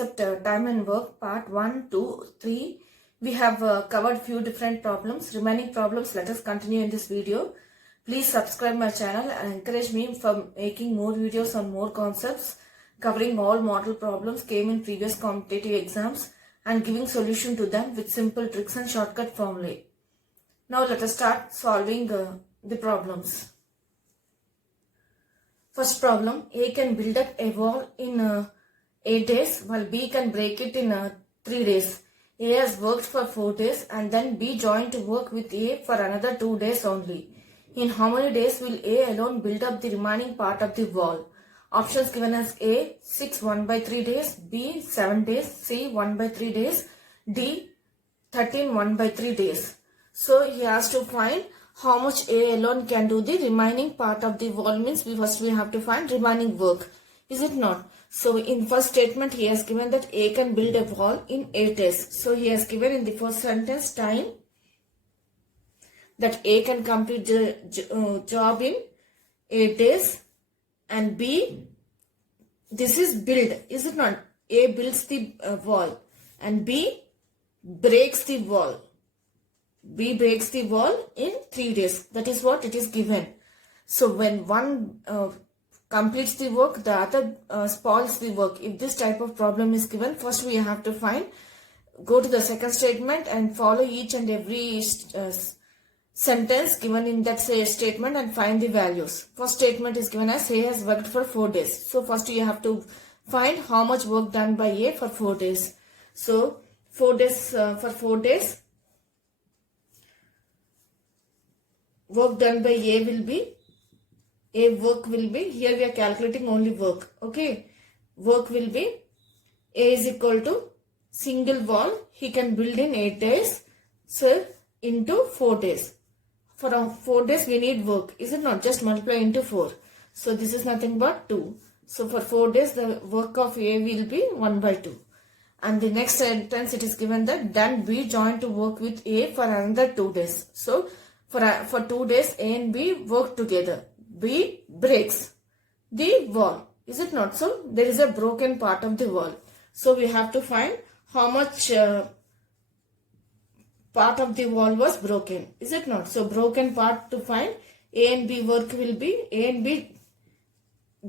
concept time and work part 1, 2, 3. We have covered few different problems. Remaining problems, let us continue in this video. Please subscribe my channel and encourage me for making more videos on more concepts covering all model problems came in previous competitive exams and giving solution to them with simple tricks and shortcut formulae. Now let us start solving the problems. First problem, A can build up a wall in 8 days while B can break it in 3 days. A has worked for 4 days and then B joined to work with A for another 2 days only. In how many days will A alone build up the remaining part of the wall? Options given as A 6 1/3 days, B 7 days, C 1/3 days, D 13 1/3 days. So he has to find how much A alone can do the remaining part of the wall. Means first we have to find remaining work. Is it not? So in first statement he has given that A can build a wall in 8 days. So he has given in the first sentence time that A can complete the job in 8 days and B, this is build. Is it not? A builds the wall and B breaks the wall. B breaks the wall in 3 days. That is what it is given. So when one completes the work, the other spoils the work. If this type of problem is given, first we have to go to the second statement and follow each and every sentence given in that statement and find the values. First statement is given as A has worked for 4 days. So first you have to find how much work done by A for 4 days. So 4 days for 4 days. Work done by A will be, work will be, here we are calculating only work, okay. Work will be, A is equal to single wall, he can build in 8 days, so into 4 days. For 4 days we need work, is it not? Just multiply into 4. So this is nothing but 2. So for 4 days the work of A will be 1/2. And the next sentence it is given that then B joined to work with A for another 2 days. So for 2 days A and B work together. B breaks the wall. Is it not? So there is a broken part of the wall. So we have to find how much part of the wall was broken. Is it not? So broken part to find, A and B work will be, A and B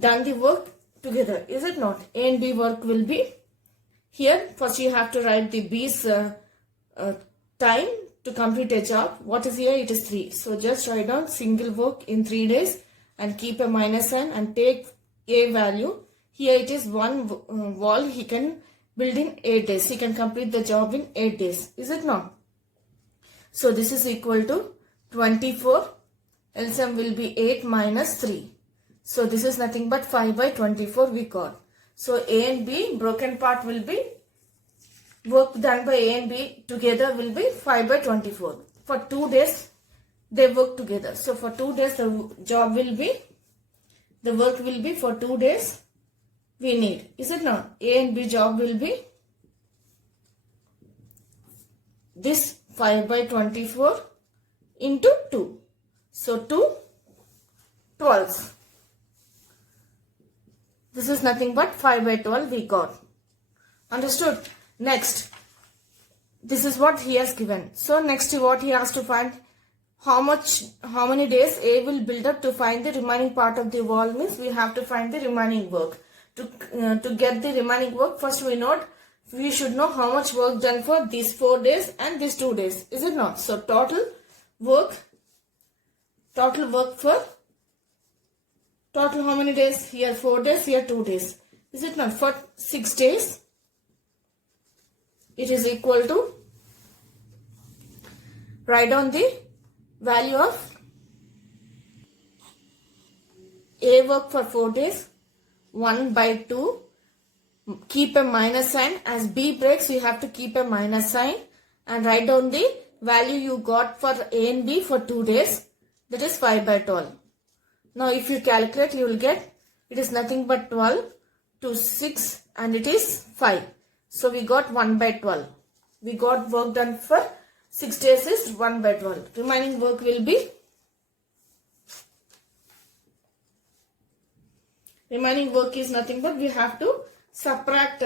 done the work together. Is it not? A and B work will be, here first you have to write the B's time to complete a job. What is here? It is 3. So just write down single work in 3 days and keep a minus sign and take A value. Here it is one wall he can build in 8 days. He can complete the job in 8 days. Is it not? So this is equal to 24. LCM will be 8 minus 3. So this is nothing but 5/24 we got. So A and B broken part will be, work done by A and B together will be 5/24. For 2 days they work together. So for 2 days the job will be, the work will be for 2 days we need. Is it not? A and B job will be this 5/24 into 2. So 2 12s. This is nothing but 5/12 we got. Understood? Next, this is what he has given. So next what he has to find, how many days A will build up to find the remaining part of the wall. Means we have to find the remaining work. To get the remaining work, first we should know how much work done for these 4 days and these 2 days. Is it not? So total work for total how many days? Here 4 days, here 2 days. Is it not? For 6 days it is equal to, write down the value of A work for 4 days, 1/2, keep a minus sign. As B breaks you have to keep a minus sign and write down the value you got for A and B for 2 days, that is 5/12. Now if you calculate you will get, it is nothing but 12 to 6 and it is 5. So we got 1/12. We got work done for 6 days is 1/12. Remaining work will be, remaining work is nothing but we have to subtract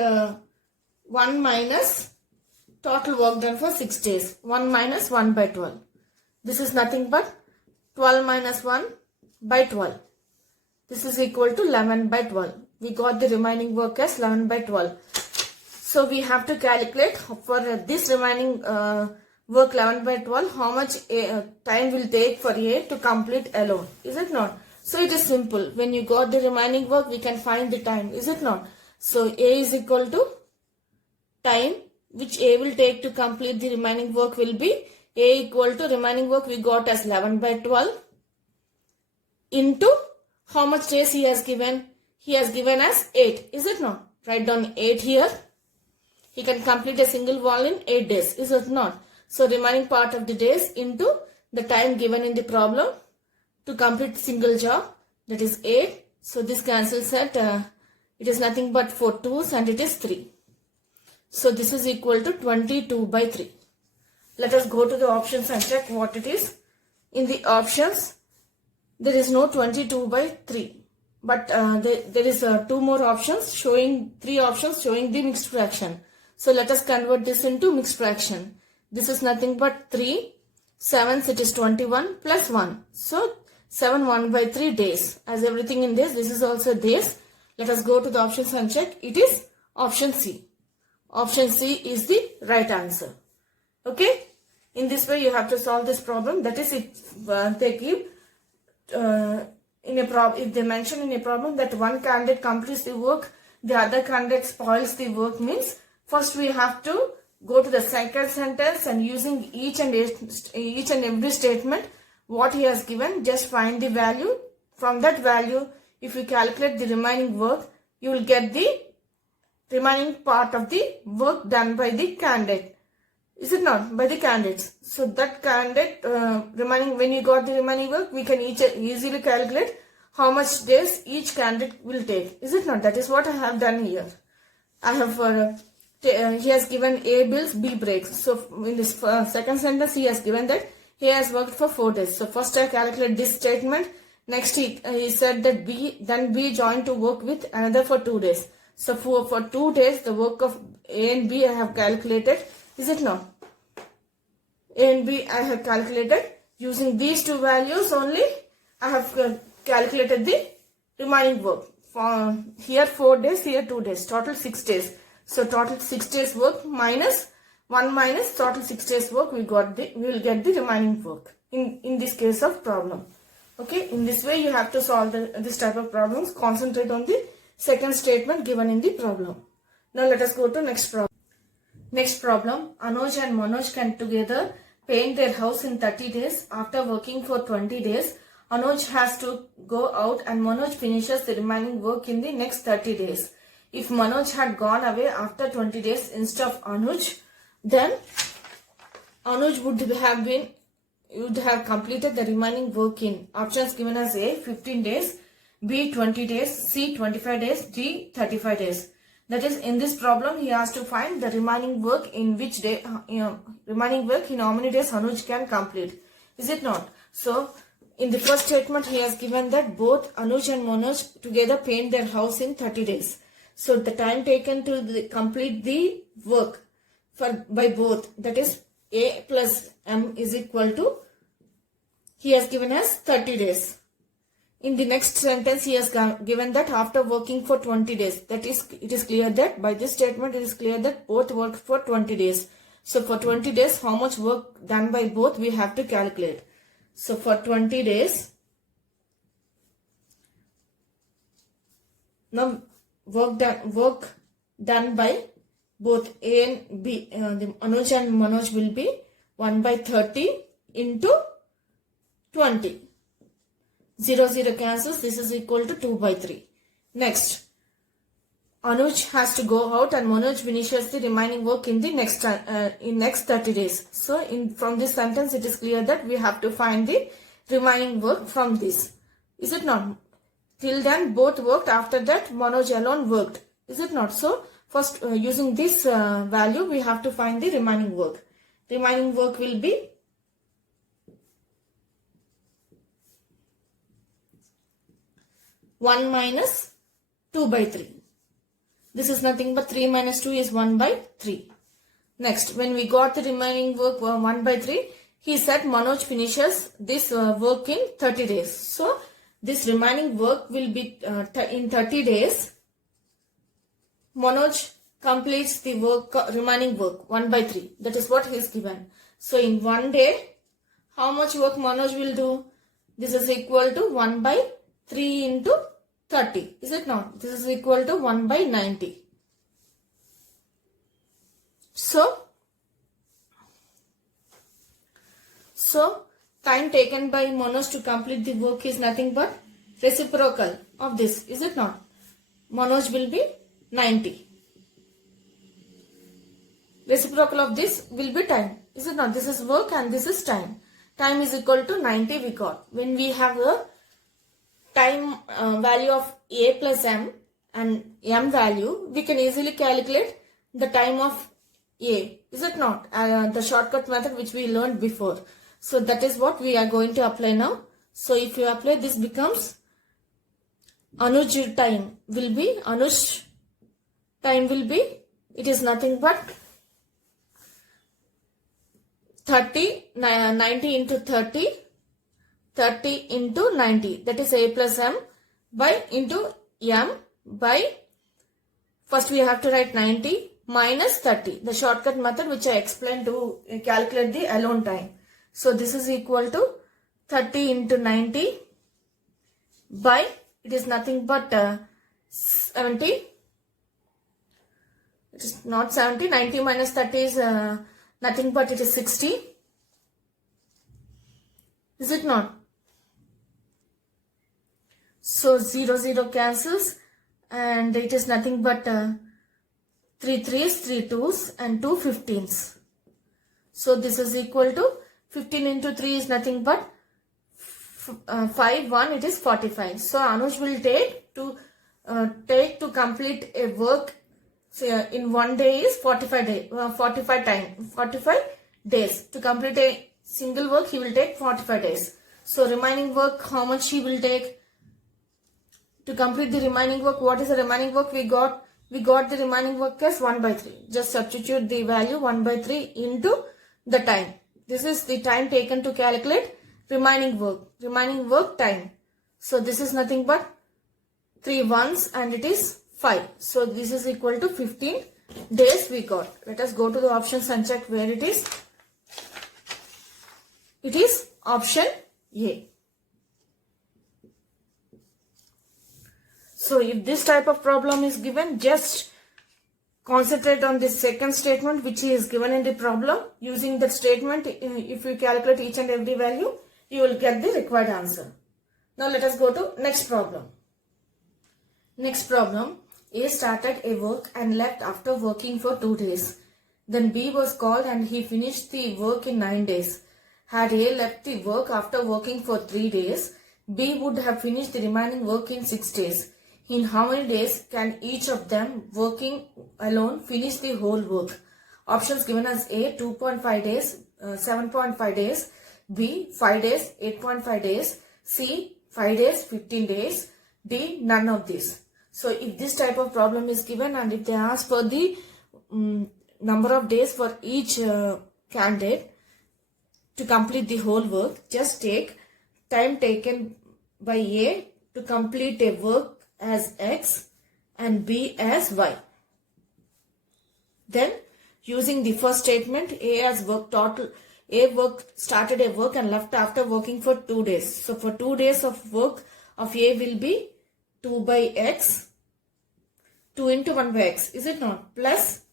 1 minus total work done for 6 days. 1 minus 1 by 12. This is nothing but 12 minus 1 by 12. This is equal to 11 by 12. We got the remaining work as 11 by 12. So we have to calculate for this remaining work 11 by 12 how much time will take for A to complete alone. Is it not? So it is simple. When you got the remaining work, we can find the time. Is it not? So A is equal to time which A will take to complete the remaining work will be A equal to remaining work we got as 11 by 12 into how much days he has given. He has given as 8. Is it not? Write down 8 here. He can complete a single wall in 8 days. Is it not? So remaining part of the days into the time given in the problem to complete single job, that is 8. So this cancels at it is nothing but 4 2s and it is 3. So this is equal to 22 by 3. Let us go to the options and check what it is. In the options, there is no 22 by 3. But there is 2 more options showing 3 options showing the mixed fraction. So let us convert this into mixed fraction. This is nothing but 3. 7s it is 21 plus 1. So 7 1 by 3 days. As everything in this is also days. Let us go to the options and check. It is option C. Option C is the right answer. Okay. In this way you have to solve this problem. That is if they give if they mention in a problem that one candidate completes the work, the other candidate spoils the work, means first we have to go to the second sentence and using each and every statement what he has given, just find the value. From that value, if you calculate the remaining work, you will get the remaining part of the work done by the candidate. Is it not? By the candidates. So that candidate remaining, when you got the remaining work, we can easily calculate how much days each candidate will take. Is it not? That is what I have done here. I have he has given A bills, B breaks. So in this second sentence, he has given that he has worked for 4 days. So first I calculate this statement. Next he said that B joined to work with another for 2 days. So for 2 days, the work of A and B I have calculated. Is it not? A and B I have calculated. Using these 2 values only, I have calculated the remaining work. For here 4 days, here 2 days. Total 6 days. So total 6 days work minus 1 minus total 6 days work, we will get the remaining work in this case of problem. Okay, in this way you have to solve this type of problems. Concentrate on the second statement given in the problem. Now let us go to next problem. Next problem, Anuj and Manoj can together paint their house in 30 days. After working for 20 days, Anuj has to go out and Manoj finishes the remaining work in the next 30 days. If Manoj had gone away after 20 days instead of Anuj, then Anuj would have completed the remaining work in options given as A 15 days, B 20 days, C 25 days, D 35 days. That is, in this problem he has to find the remaining work in which day remaining work in how many days Anuj can complete. Is it not? So in the first statement he has given that both Anuj and Manoj together paint their house in 30 days. So the time taken to complete the work by both, that is A plus M is equal to, he has given as 30 days. In the next sentence he has given that after working for 20 days. That is, it is clear that by this statement it is clear that both worked for 20 days. So for 20 days how much work done by both we have to calculate. So for 20 days, now work done by both A and B, the Anuj and Manoj will be 1 by 30 into 20. 0 0 cancels. This is equal to 2 by 3. Next, Anuj has to go out and Manoj finishes the remaining work in the next 30 days. So from this sentence it is clear that we have to find the remaining work from this. Is it not? Till then both worked, after that Manoj alone worked. Is it not? So first using this value we have to find the remaining work. Remaining work will be (1 minus 2 by 3). This is nothing but 3 minus 2 is 1 by 3. Next, when we got the remaining work 1 by 3, he said Manoj finishes this work in 30 days. So, this remaining work will be in 30 days. Manoj completes the work, remaining work 1 by 3. That is what he is given. So, in 1 day, how much work Manoj will do? This is equal to 1 by 3 into 30. Is it not? This is equal to 1 by 90. So, time taken by Manoj to complete the work is nothing but reciprocal of this. Is it not? Manoj will be 90. Reciprocal of this will be time. Is it not? This is work and this is time. Time is equal to 90 we got. When we have a time value of a plus m and m value, we can easily calculate the time of a. Is it not? The shortcut method which we learned before. So that is what we are going to apply now. So if you apply, this becomes Anuj time will be, it is nothing but 90 into 30 into 90, that is a plus m by into m by, first we have to write 90 minus 30, the shortcut method which I explained to calculate the alone time. So this is equal to 30 into 90 by, it is nothing but 70, it is not 70, 90 minus 30 is nothing but it is 60. Is it not? So 0 cancels and it is nothing but 3 3s, 3 2s and 2 15s. So this is equal to 15 into 3 is nothing but 5 1, it is 45. So Anuj will take to complete a work in 1 day is 45 days. To complete a single work he will take 45 days. So remaining work, how much he will take? To complete the remaining work, what is the remaining work we got? We got the remaining work as 1 by 3. Just substitute the value 1 by 3 into the time. This is the time taken to calculate remaining work time. So this is nothing but 3 ones and it is 5. So this is equal to 15 days we got. Let us go to the options and check where it is. It is option A. So if this type of problem is given, just concentrate on this second statement which is given in the problem. Using that statement, if you calculate each and every value, you will get the required answer. Now let us go to next problem. Next problem, A started a work and left after working for 2 days. Then B was called and he finished the work in 9 days. Had A left the work after working for 3 days, B would have finished the remaining work in 6 days. In how many days can each of them working alone finish the whole work? Options given as A 2.5 days, 7.5 days, B 5 days, 8.5 days, C 5 days, 15 days, D none of these. So if this type of problem is given and if they ask for the number of days for each candidate to complete the whole work, just take time taken by A to complete a work as X and B as Y. Then using the first statement, A has worked total. A started a work and left after working for 2 days. So for 2 days of work of A will be 2 by X, 2 into 1 by X, is it not? Plus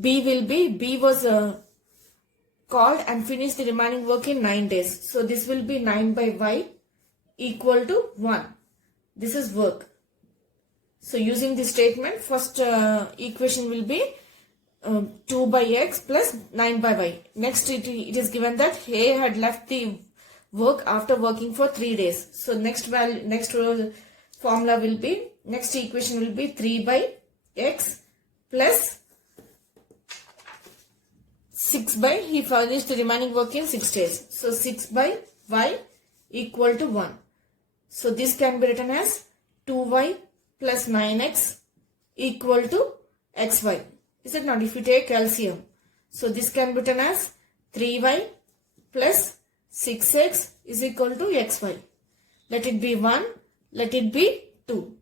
B will be, B was called and finished the remaining work in 9 days. So this will be 9 by Y equal to 1. This is work. So using this statement, first equation will be 2 by X plus 9 by Y. Next it is given that A had left the work after working for 3 days. So next formula will be, next equation will be 3 by X plus 6 by, he finished the remaining work in 6 days. So 6 by Y equal to 1. So this can be written as 2y plus 9x equal to xy. Is it not? If you take LCM. So this can be written as 3y plus 6x is equal to xy. Let it be 1. Let it be 2.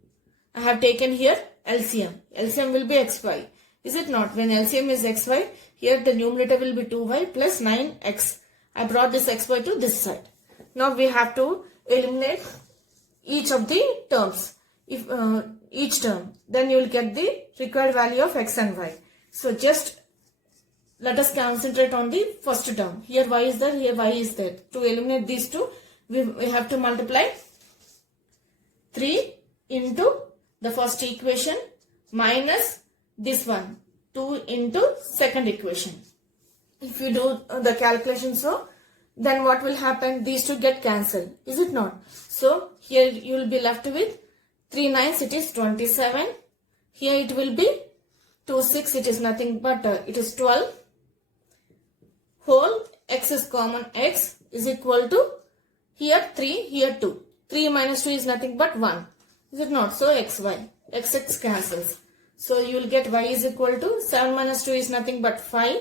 I have taken here LCM. LCM will be xy. Is it not? When LCM is xy, here the numerator will be 2y plus 9x. I brought this xy to this side. Now we have to eliminate each of the terms. If each term, then you will get the required value of x and y. So just let us concentrate on the first term. Here y is there, here y is there. To eliminate these two, we have to multiply 3 into the first equation minus this one, 2 into second equation. If you do the calculation so, then what will happen? These two get cancelled. Is it not? So here you will be left with 3 9s, it is 27. Here it will be 2 6, it is nothing but it is 12. Whole x is common, x is equal to here 3, here 2. 3 minus 2 is nothing but 1. Is it not? So xy, x cancels. So you will get y is equal to 7 minus 2 is nothing but 5.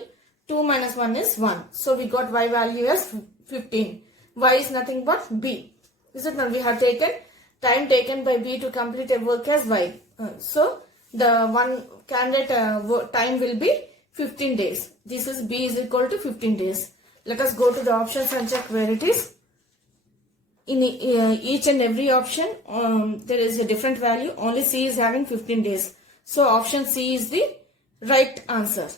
2 minus 1 is 1. So we got y value as 15. Y is nothing but b. Is it not? We have taken time taken by b to complete a work as y. So the one candidate time will be 15 days. This is b is equal to 15 days. Let us go to the options and check where it is. In each and every option, there is a different value. Only C is having 15 days. So option C is the right answer.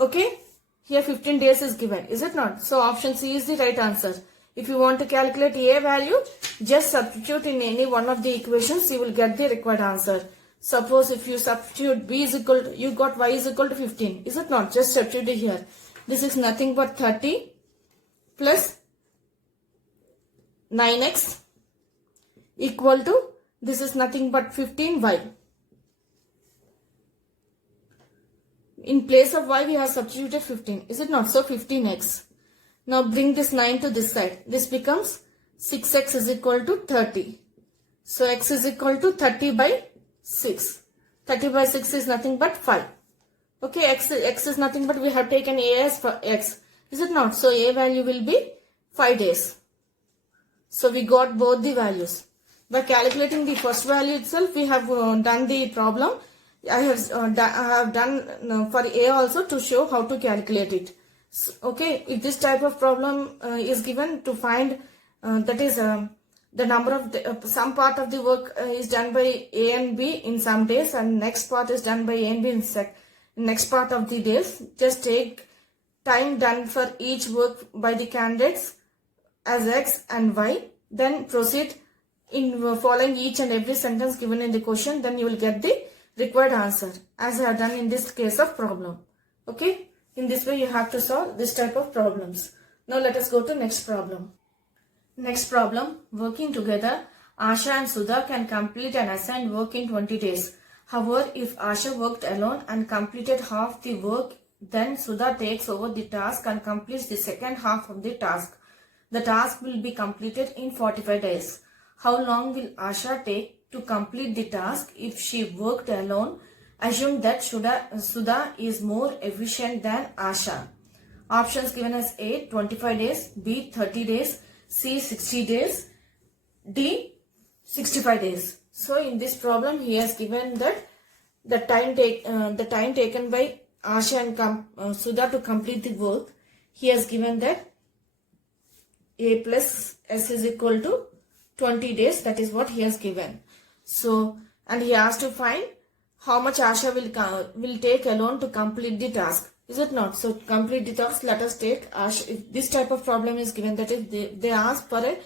Okay. Here 15 days is given. Is it not? So option C is the right answer. If you want to calculate A value, just substitute in any one of the equations. You will get the required answer. Suppose if you substitute B is equal to, you got Y is equal to 15. Is it not? Just substitute it here. This is nothing but 30 plus 9x equal to, this is nothing but 15y. In place of y we have substituted 15. Is it not? So 15x. Now bring this 9 to this side. This becomes 6x is equal to 30. So x is equal to 30 by 6. 30 by 6 is nothing but 5. Okay, x is nothing but we have taken a as for x. Is it not? So a value will be 5 days. So we got both the values. By calculating the first value itself, we have done the problem. I have done for A also to show how to calculate it. So, okay, if this type of problem is given to find, that is the number of some part of the work is done by A and B in some days, and next part is done by A and B in next part of the days. Just take time done for each work by the candidates as x and y, then proceed in following each and every sentence given in the question, then you will get the required answer as I have done in this case of problem. Okay, in this way you have to solve this type of problems. Now let us go to next problem. Next problem, working together, Asha and Sudha can complete an assigned work in 20 days. However, if Asha worked alone and completed half the work, then Sudha takes over the task and completes the second half of the task. The task will be completed in 45 days. How long will Asha take to complete the task if she worked alone? Assume that Sudha is more efficient than Asha. Options given as A 25 days, B 30 days, C 60 days, D 65 days. So in this problem he has given that the time taken by Asha and Sudha to complete the work, he has given that A plus S is equal to 20 days. That is what he has given. So, and he has to find how much Asha will take alone to complete the task. Is it not? So, to complete the task, let us take Asha. If this type of problem is given, that is, they ask for a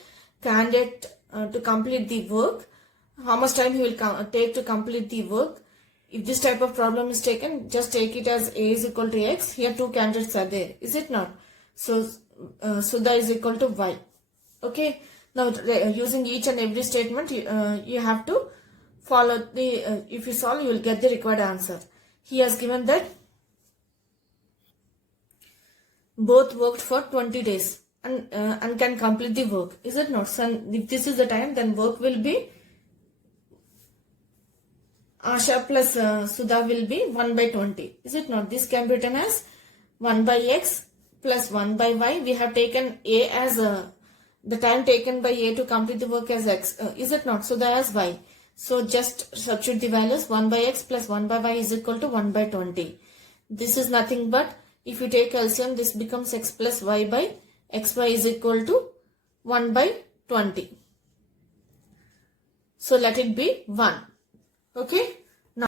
candidate to complete the work. How much time he will take to complete the work. If this type of problem is taken, just take it as A is equal to X. Here two candidates are there. Is it not? So, Sudha is equal to Y. Okay. Now, using each and every statement, you have to follow the, if you solve, you will get the required answer. He has given that both worked for 20 days and can complete the work. Is it not? So, if this is the time, then work will be Asha plus Sudha will be 1 by 20. Is it not? This can be written as 1 by x plus 1 by y. We have taken a as the time taken by a to complete the work as x. Is it not? So that as y. So just substitute the values. 1 by x plus 1 by y is equal to 1 by 20. This is nothing but, if you take LCM, this becomes x plus y by xy is equal to 1 by 20. So let it be 1. Okay. Now,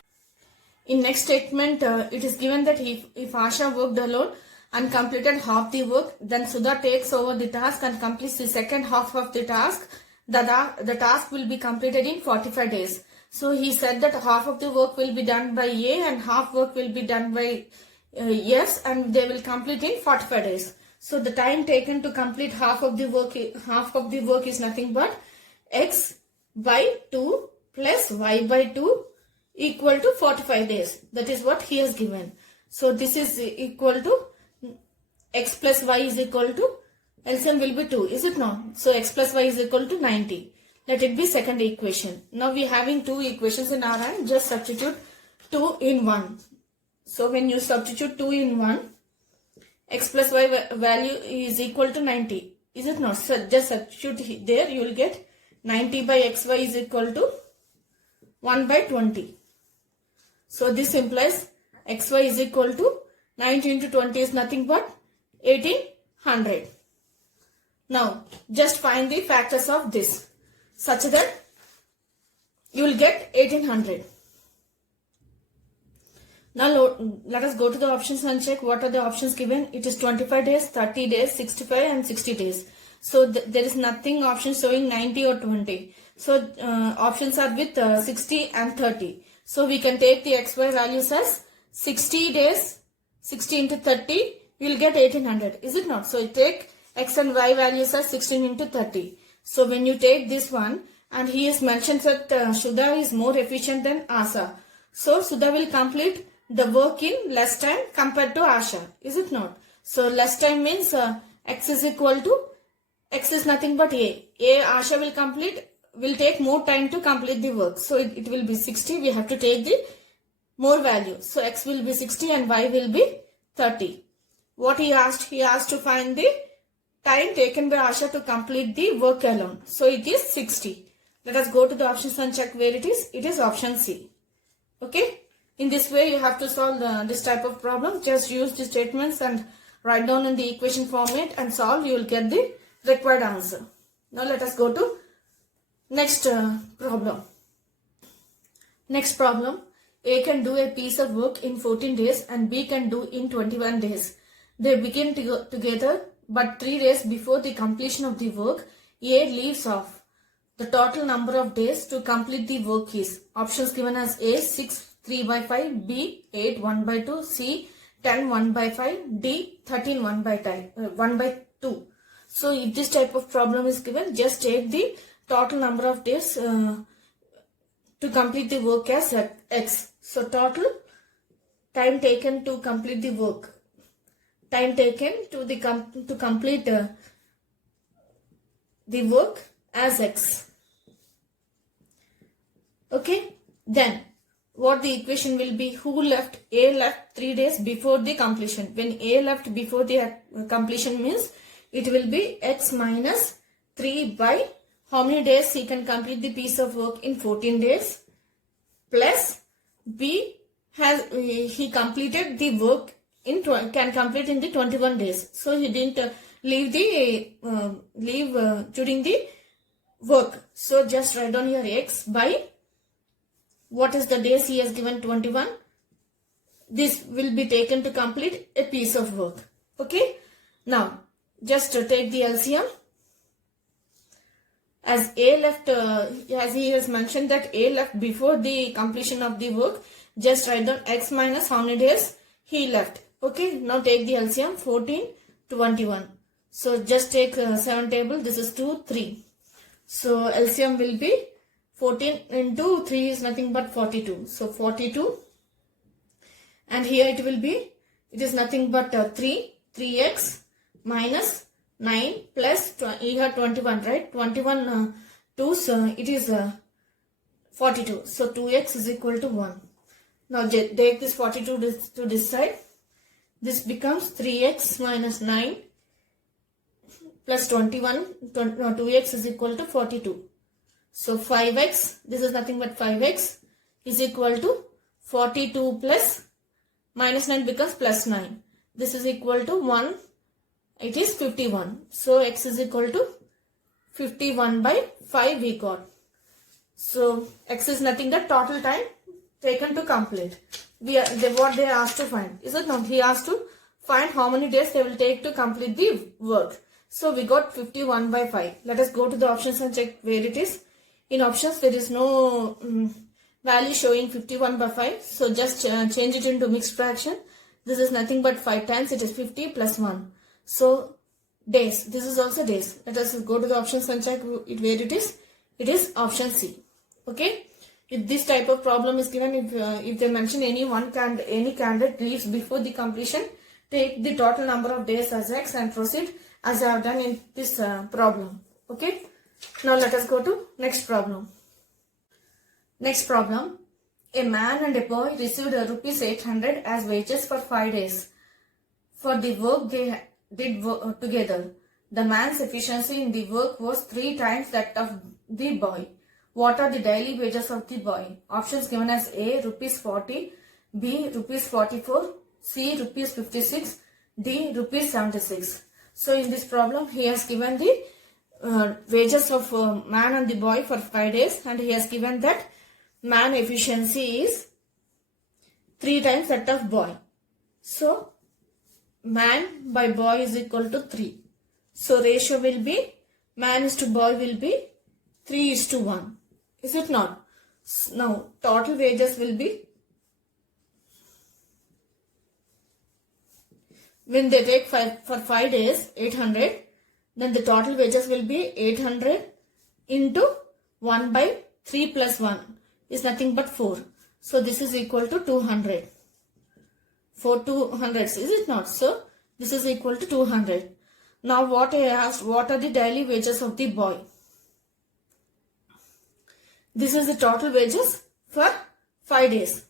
in next statement, it is given that if Asha worked alone and completed half the work, then Sudha takes over the task and completes the second half of the task. The task will be completed in 45 days. So he said that half of the work will be done by A and half work will be done by S, and they will complete in 45 days. So the time taken to complete half of the work is nothing but x by 2 plus y by 2 equal to 45 days. That is what he has given. So this is equal to x plus y is equal to, LCM will be 2, is it not? So x plus y is equal to 90. Let it be second equation. Now we are having two equations in our hand. Just substitute 2 in 1. So when you substitute 2 in 1, x plus y value is equal to 90. Is it not? So just substitute there. You will get 90 by xy is equal to 1 by 20. So this implies xy is equal to 90 into 20 is nothing but 1800. Now just find the factors of this such that you will get 1800. Now let us go to the options and check what are the options given. It is 25 days, 30 days, 65 and 60 days. So there is nothing option showing 90 or 20. So options are with 60 and 30. So we can take the xy values as 60 days, 60 into 30, we will get 1800. Is it not? So you take x and y values as 16 into 30. So when you take this one, and he has mentioned that Sudha is more efficient than Asha. So Sudha will complete the work in less time compared to Asha. Is it not? So less time means x is equal to, x is nothing but a. Asha will take more time to complete the work. So it will be 60. We have to take the more value. So x will be 60 and y will be 30. What he asked? He asked to find the time taken by Asha to complete the work alone. So it is 60. Let us go to the options and check where it is. It is option C. Okay. In this way you have to solve this type of problem. Just use the statements and write down in the equation format and solve. You will get the required answer. Now let us go to next problem. Next problem. A can do a piece of work in 14 days and B can do in 21 days. They begin together, but 3 days before the completion of the work, A leaves off. The total number of days to complete the work is, options given as A 6 3 by 5, B 8 1 by 2, C 10 1 by 5, D 13 1 by 2. So if this type of problem is given, just take the total number of days to complete the work as x. So total time taken to complete the work, time taken to complete the work as x. Okay, then what the equation will be? Who left? A left 3 days before the completion. When A left before the completion means it will be x minus 3 by how many days he can complete the piece of work in 14 days, plus B he completed the work can complete in the 21 days. So he didn't leave during the work. So just write down here x by what is the days he has given, 21. This will be taken to complete a piece of work. Okay. Now just take the LCM. As A left, as he has mentioned that A left before the completion of the work, just write down x minus how many days he left. Okay. Now take the LCM 14, 21. So just take 7 table. This is 2, 3. So LCM will be 14 into 3 is nothing but 42. So 42. And here it will be, it is nothing but 3x minus 9 plus, you have 21, right? 21 2s, it is 42. So 2x is equal to 1. Now take this 42 to this side. This becomes 3x minus 9 plus 21. 2x is equal to 42. So 5x, this is nothing but 5x is equal to 42 plus minus 9 becomes plus 9. This is equal to 1. It is 51. So x is equal to 51 by 5 we got. So x is nothing but total time taken to complete. What they asked to find. Is it not? He asked to find how many days they will take to complete the work. So we got 51 by 5. Let us go to the options and check where it is. In options there is no value showing 51 by 5. So just change it into mixed fraction. This is nothing but 5 times. It is 50 plus 1. So days. This is also days. Let us go to the options and check where it is. It is option C. Okay. If this type of problem is given, if they mention any candidate leaves before the completion, take the total number of days as x and proceed as I have done in this problem. Okay. Now let us go to next problem. Next problem. A man and a boy received rupees 800 as wages for 5 days for the work they did together. The man's efficiency in the work was 3 times that of the boy. What are the daily wages of the boy? Options given as A. Rupees 40, B. Rupees 44, C. Rupees 56, D. Rupees 76. So in this problem he has given the wages of man and the boy for 5 days, and he has given that man efficiency is 3 times that of boy. So man by boy is equal to 3. So ratio will be man is to boy will be 3 is to 1. Is it not? Now total wages will be, when they take for 5 days 800, then the total wages will be 800 into 1 by 3 plus 1 is nothing but 4. So this is equal to 200. For 200s, is it not? So this is equal to 200. Now what I asked, what are the daily wages of the boy? This is the total wages for 5 days.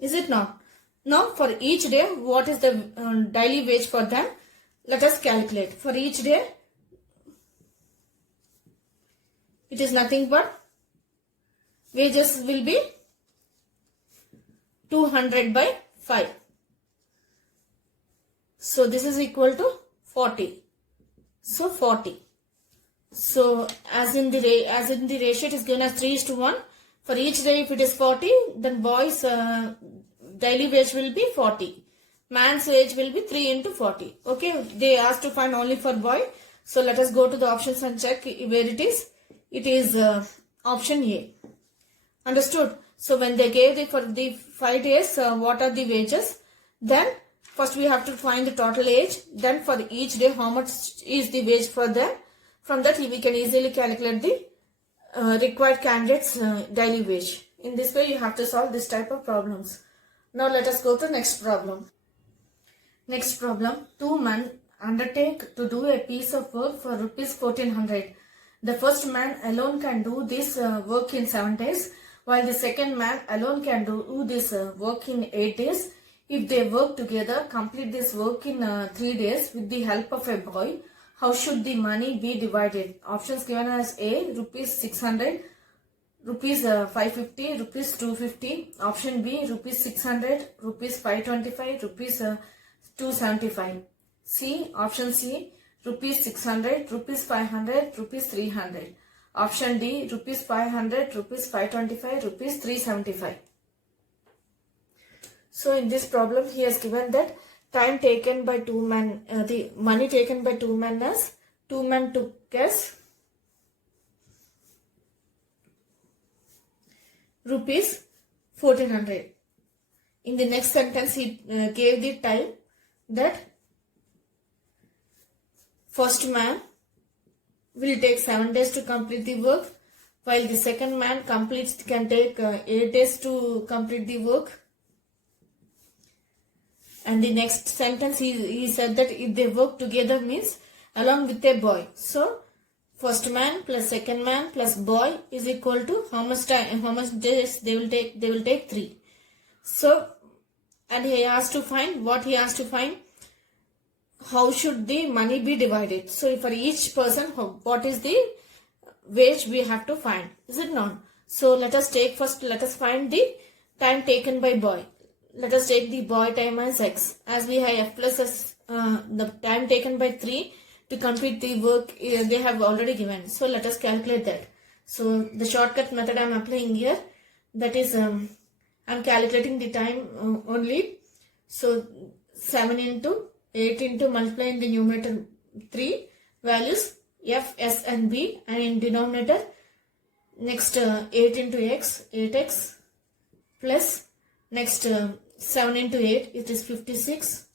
Is it not? Now for each day, what is the daily wage for them? Let us calculate. For each day, it is nothing but wages will be 200 by 5. So this is equal to 40. So 40. So as in the ratio it is given as 3 is to 1. For each day if it is 40, then boys daily wage will be 40. Man's wage will be 3 into 40. Okay, they asked to find only for boy. So let us go to the options and check where it is. It is option A. Understood? So when they gave for the 5 days, what are the wages? Then first we have to find the total age. Then for each day, how much is the wage for them? From that we can easily calculate the required candidate's daily wage. In this way you have to solve this type of problems. Now let us go to next problem. Next problem. 2 men undertake to do a piece of work for rupees 1400. The first man alone can do this work in 7 days, while the second man alone can do this work in 8 days. If they work together, complete this work in 3 days with the help of a boy, how should the money be divided? Options given as A. Rupees 600, rupees 550, rupees 250. Option B. Rupees 600, rupees 525, rupees 275. C. Option C. Rupees 600, rupees 500, rupees 300. Option D. Rupees 500, rupees 525, rupees 375. So in this problem he has given that time taken by 2 men, the money taken by 2 men as 2 men took as rupees 1400. In the next sentence he gave the time that first man will take 7 days to complete the work, while the second man can take 8 days to complete the work. And the next sentence he said that if they work together means along with a boy. So first man plus second man plus boy is equal to how much time, how much days they will take? They will take 3. So, and he has to find what he has to find. How should the money be divided? So, for each person, what is the wage we have to find? Is it not? So, let us find the time taken by boy. Let us take the boy time as x. As we have f plus s, the time taken by 3 to complete the work they have already given. So, let us calculate that. So, the shortcut method I am applying here, that is, I am calculating the time only. So, 7 into 8 into multiply in the numerator 3 values f, s and b, and in denominator next 8 into x, 8x plus next 7 into 8, it is 56.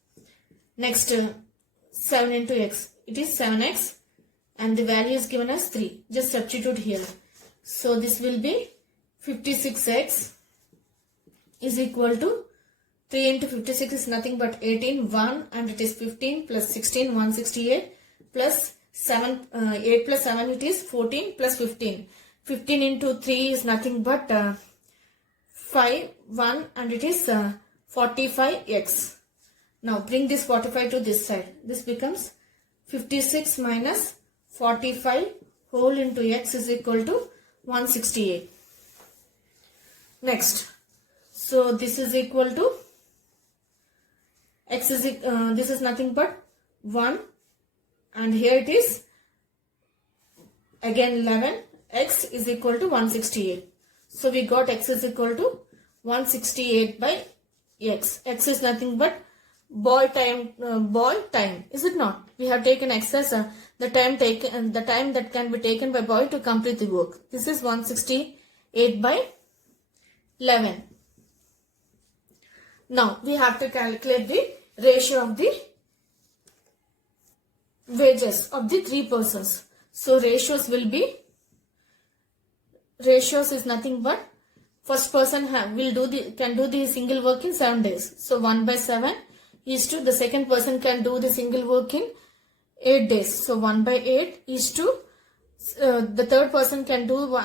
Next 7 into x, it is 7x, and the value is given as 3. Just substitute here. So this will be 56x is equal to 3 into 56 is nothing but 18, 1, and it is 15 plus 16, 168 plus 7, 8 plus 7 it is 14 plus 15. 15 into 3 is nothing but 5, 1, and it is 45x. Now bring this 45 to this side. This becomes 56 minus 45 whole into x is equal to 168. Next, so this is equal to x is this is nothing but 1, and here it is again 11. X is equal to 168. So we got x is equal to 168 by x. X is nothing but boy time, is it not? We have taken x as the time taken, the time that can be taken by boy to complete the work. This is 168 by 11. Now we have to calculate the ratio of the wages of the 3 persons. So ratios is nothing but first person can do the single work in 7 days. So 1 by 7 is to the second person can do the single work in 8 days. So 1 by 8 is to the third person can do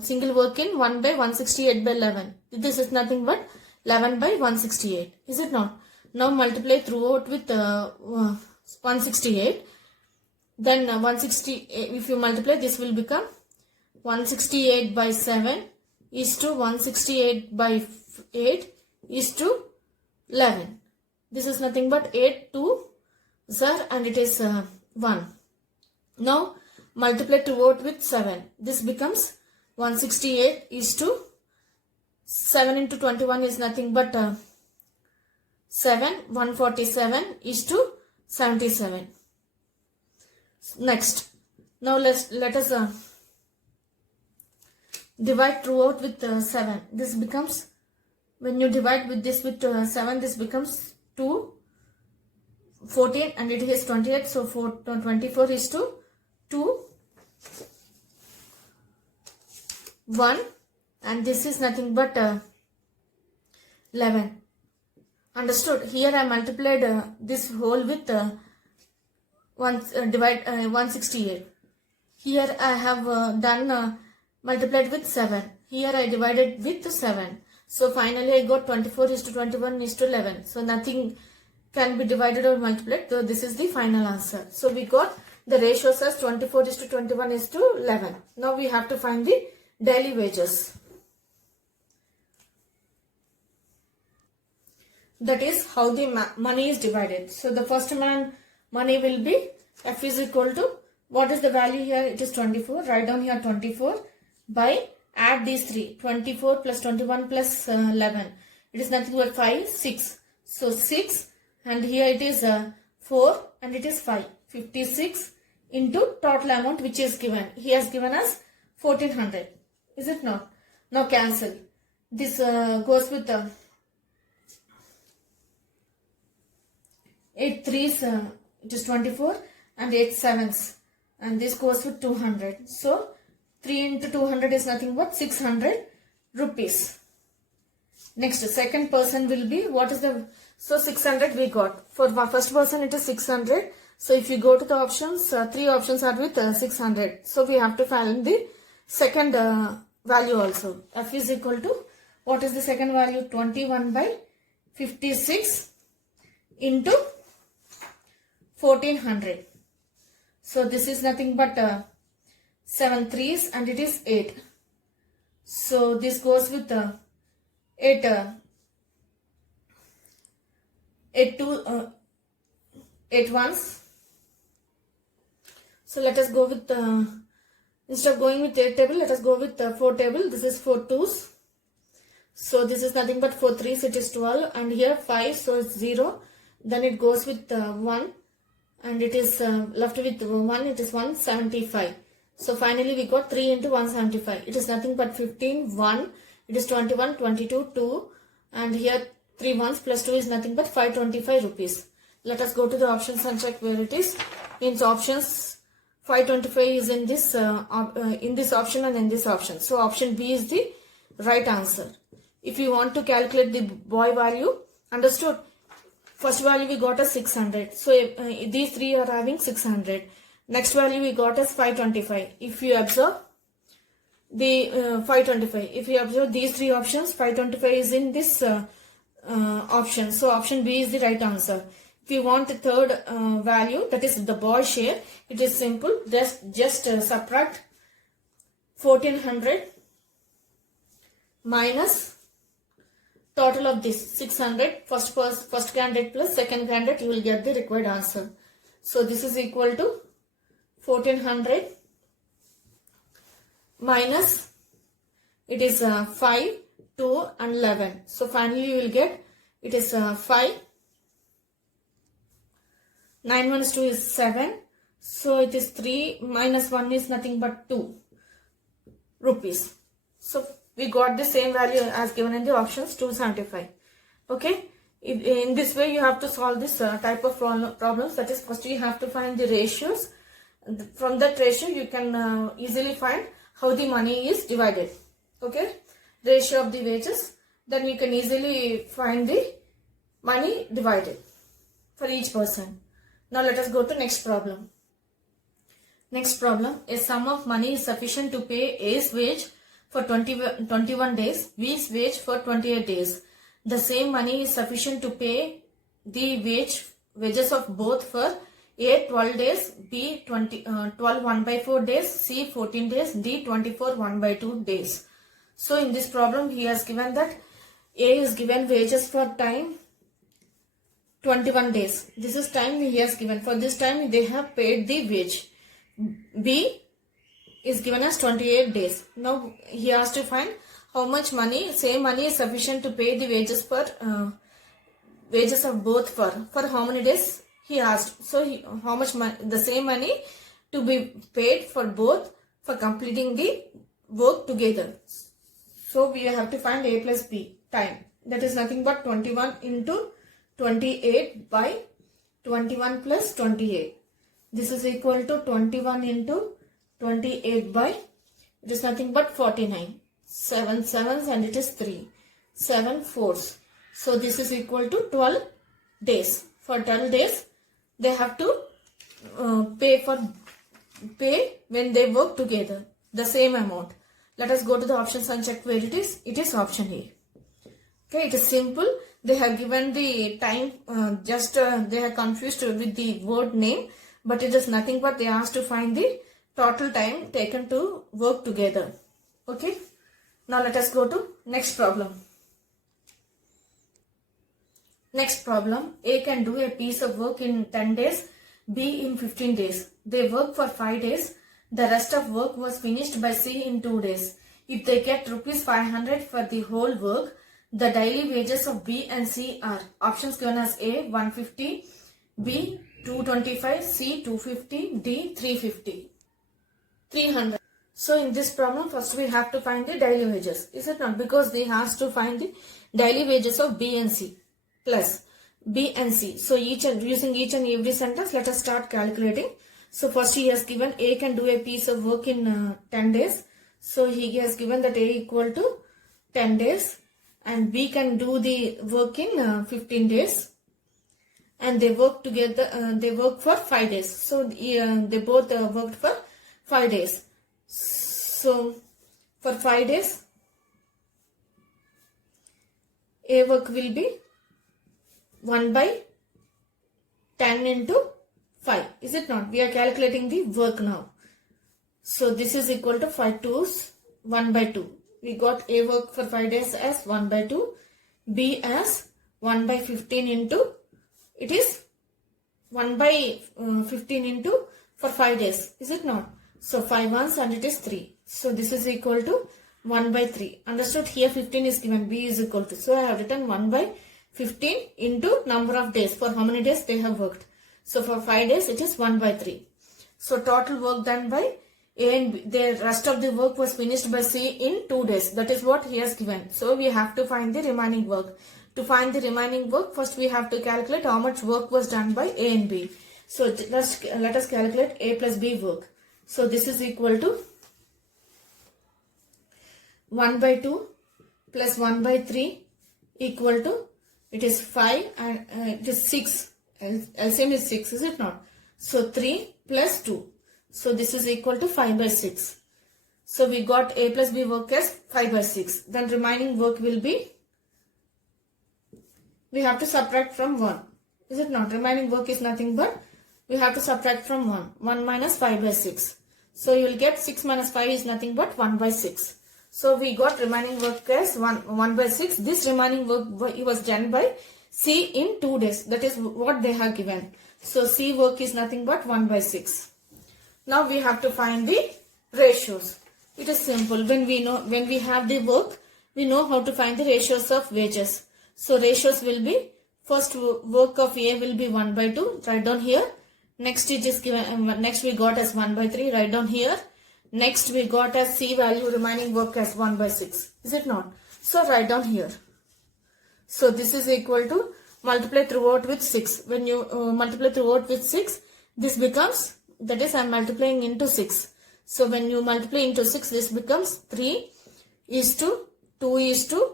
single work in 1 by 168 by 11. This is nothing but 11 by 168. Is it not? Now multiply throughout with 168. Then 160, if you multiply, this will become 168 by 7 is to 168 by 8 is to 11. This is nothing but 8 2 and it is 1. Now multiply throughout with 7. This becomes 168 is to 7 into 21 is nothing but 7. 147 is to 77. Next, now let us divide throughout with 7. This becomes, when you divide with this with 7, this becomes 2, 14, and it is 28. So 24 is to 2, 1, and this is nothing but 11. Understood? Here I multiplied this whole with 168. Here I have done multiplied with 7. Here I divided with 7. So finally I got 24 is to 21 is to 11. So nothing can be divided or multiplied. So this is the final answer. So we got the ratios as 24 is to 21 is to 11. Now we have to find the daily wages. That is how the money is divided. So the first man money will be F is equal to, what is the value here? It is 24. Write down here 24 by, add these 3. 24 plus 21 plus 11. It is nothing but 5, 6. So 6, and here it is 4 and it is 5. 56 into total amount which is given. He has given us 1400. Is it not? Now cancel. This goes with 8 3s, it is 24, and 8 7s, and this goes with 200. So 3 into 200 is nothing but 600 rupees. Next, second person will be, what is the, so 600 we got. For first person it is 600, So if you go to the options, three options are with 600. So we have to find the second value also. F is equal to, what is the second value? 21 by 56 into 1400. So this is nothing but 7 threes and it is 8. So this goes with 8 ones. So let us go with, instead of going with 8 table, let us go with 4 table. This is 4 twos. So this is nothing but 4 threes, it is 12. And here 5, so it's 0. Then it goes with 1. And it is left with 1, it is 175. So finally we got 3 into 175. It is nothing but 15, 1. It is 21, 22, 2. And here 3 ones plus 2 is nothing but 525 rupees. Let us go to the options and check where it is. Means options 525 is in this option and in this option. So option B is the right answer. If you want to calculate the boy value, understood? First value we got as 600. So these three are having 600. Next value we got as 525. If you observe the 525, if you observe these three options, 525 is in this option. So option B is the right answer. If you want the third value, that is the boy share, it is simple. Just subtract 1400 minus total of this 600, first candidate plus second candidate, you will get the required answer. So this is equal to 1400 minus, it is 5, 2 and 11. So finally you will get, it is 5, 9 minus 2 is 7. So it is 3 minus 1 is nothing but 2 rupees. So we got the same value as given in the options, 275. Okay. In this way you have to solve this type of problems. That is, first you have to find the ratios. From that ratio you can easily find how the money is divided. Okay. Ratio of the wages. Then you can easily find the money divided for each person. Now let us go to next problem. Next problem. A sum of money is sufficient to pay A's wage for 21 days, B's wage for 28 days. The same money is sufficient to pay the wages of both for A 12 days, B 12 1 by 4 days, C 14 days, D 24 1 by 2 days. So in this problem he has given that A is given wages for time 21 days. This is time he has given. For this time they have paid the wage. B is given as 28 days. Now he has to find how much money, same money is sufficient to pay the wages for wages of both for how many days he asked. So how much money, the same money to be paid for both for completing the work together. So we have to find A plus B, time. That is nothing but 21 into 28 by 21 plus 28. This is equal to 21 into 28 by, it is nothing but 49. 7 sevens and it is 3. 7 fours. So this is equal to 12 days. For 12 days they have to pay when they work together the same amount. Let us go to the options and check where it is. It is option A. Okay, it is simple. They have given the time, they are confused with the word name, but it is nothing but they asked to find the total time taken to work together. Okay. Now let us go to next problem. Next problem. A can do a piece of work in 10 days, B in 15 days. They work for 5 days. The rest of work was finished by C in 2 days. If they get rupees 500 for the whole work, the daily wages of B and C are options given as A 150, B 225, C 250, D 350. 300. So in this problem, first we have to find the daily wages. Is it not? Because they asked to find the daily wages of B and C plus B and C. So using each and every sentence, let us start calculating. So first he has given A can do a piece of work in 10 days. So he has given that A equal to 10 days and B can do the work in 15 days. and they work together. They work for 5 days. So they both worked for 5 days. So for 5 days, A work will be 1 by 10 into 5. Is it not? We are calculating the work now. So this is equal to 5 2's 1 by 2. We got A work for 5 days as 1 by 2. B as 1 by 15 into, it is 1 by 15 into for 5 days. Is it not? So 5 ones and it is 3. So this is equal to 1 by 3. Understood? Here 15 is given. B is equal to. So I have written 1 by 15 into number of days. For how many days they have worked. So for 5 days it is 1 by 3. So total work done by A and B. The rest of the work was finished by C in 2 days. That is what he has given. So we have to find the remaining work. To find the remaining work, first we have to calculate how much work was done by A and B. So let us calculate A plus B work. So this is equal to 1 by 2 plus 1 by 3 equal to, it is 5 and it is 6. LCM is 6, is it not? So 3 plus 2. So this is equal to 5 by 6. So we got A plus B work as 5 by 6. Then remaining work will be, we have to subtract from 1. Is it not? Remaining work is nothing but, we have to subtract from 1. 1 minus 5 by 6. So you will get 6 minus 5 is nothing but 1 by 6. So we got remaining work as 1 by 6. This remaining work was done by C in 2 days. That is what they have given. So C work is nothing but 1 by 6. Now we have to find the ratios. It is simple. When we have the work, we know how to find the ratios of wages. So ratios will be, first work of A will be 1 by 2. Write down here. Next it is given. Next we got as 1 by 3. Write down here. Next we got as C value remaining work as 1 by 6. Is it not? So write down here. So this is equal to multiply throughout with 6. When you multiply throughout with 6, this becomes, that is I am multiplying into 6. So when you multiply into 6, this becomes 3 is to 2 is to,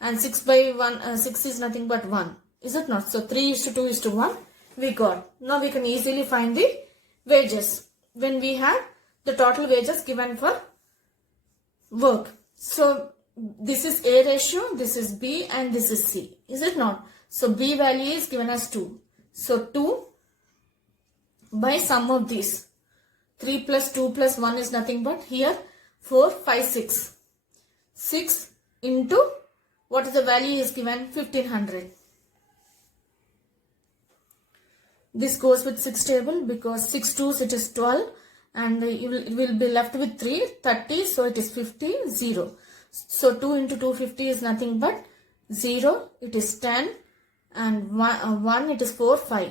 and 6 by 1, 6 is nothing but 1. Is it not? So 3 is to 2 is to 1 we got. Now we can easily find the wages when we have the total wages given for work. So this is A ratio, this is B and this is C. Is it not? So B value is given as 2. So 2 by sum of these. 3 plus 2 plus 1 is nothing but here 4, 5, 6. 6 into what is the value is given? 1500. This goes with 6 table because 6 2s it is 12 and you will be left with 3, 30. So it is 50, 0. So 2 into 250 is nothing but 0. It is 10 and 1 it is 4, 5.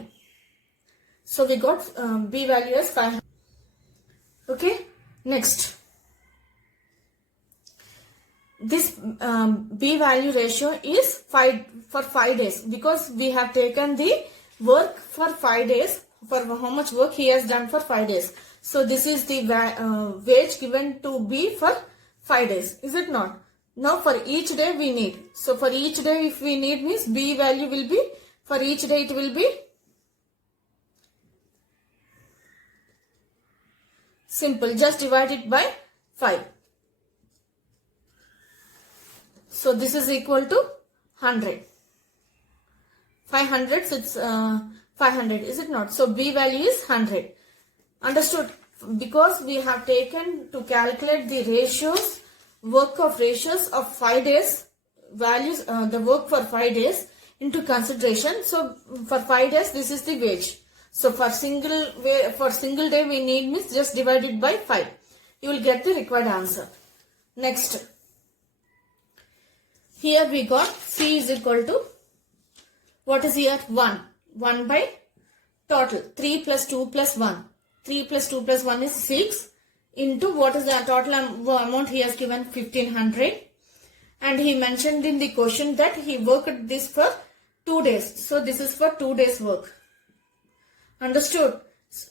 So we got B value as 500. Okay. Next. This B value ratio is 5 for 5 days because we have taken the work for 5 days, for how much work he has done for 5 days. So this is the wage given to B for 5 days. Is it not? Now for each day we need. So for each day if we need means B value will be, for each day it will be simple. Just divide it by 5. So this is equal to 100. 500, so it's 500, is it not? So B value is 100. Understood? Because we have taken to calculate the ratios, work of ratios of 5 days, values, the work for 5 days into consideration. So for 5 days, this is the wage. So for single day we need means just divide it by 5. You will get the required answer. Next. Here we got C is equal to, what is here? 1. 1 by total. 3 plus 2 plus 1. 3 plus 2 plus 1 is 6 into what is the total amount he has given? 1500. And he mentioned in the question that he worked this for 2 days. So this is for 2 days work. Understood?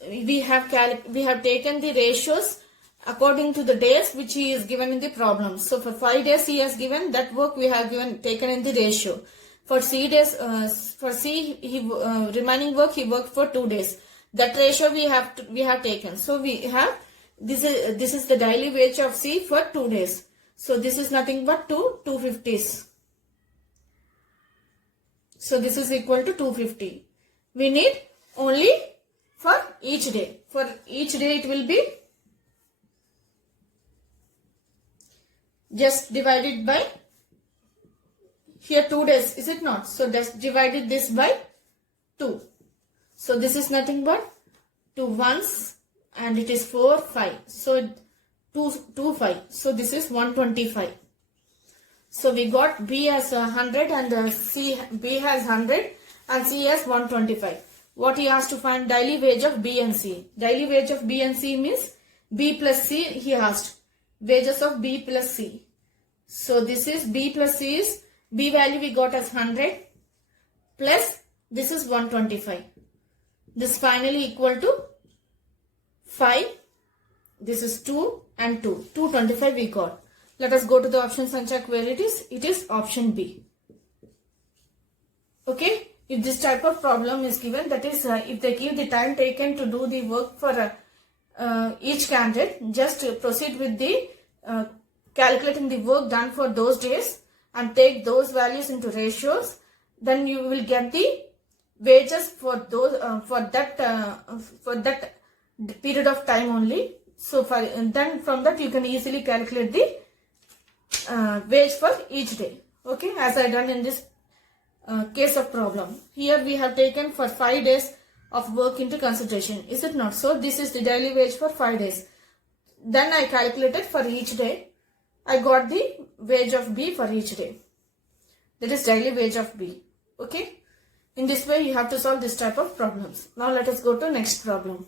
We have taken the ratios according to the days which he is given in the problem. So for 5 days he has given that work we have taken in the ratio. For C days, for C, remaining work he worked for 2 days. That ratio we have taken. So we have this is the daily wage of C for 2 days. So this is nothing but 250s. So this is equal to 250. We need only for each day. For each day it will be just divided by here 2 days, is it not? So just divided this by 2. So this is nothing but 2 ones and it is 4, 5. So 2, 5. So this is 125. So we got B as 100 and B has 100 and C has 125. What he has to find? Daily wage of B and C. Daily wage of B and C means B plus C he asked. Wages of B plus C. So this is B plus C is B value we got as 100 plus this is 125. This finally equal to 5. This is 2 and 2. 225 we got. Let us go to the options and check where it is. It is option B. Okay. If this type of problem is given, that is if they give the time taken to do the work for each candidate, just proceed with the calculating the work done for those days and take those values into ratios, then you will get the wages for those for that period of time only. So then from that you can easily calculate the wage for each day. Okay, as I done in this case of problem. Here we have taken for 5 days of work into consideration. Is it not? So this is the daily wage for 5 days. Then I calculated for each day. I got the wage of B for each day. That is daily wage of B. Okay. In this way you have to solve this type of problems. Now let us go to next problem.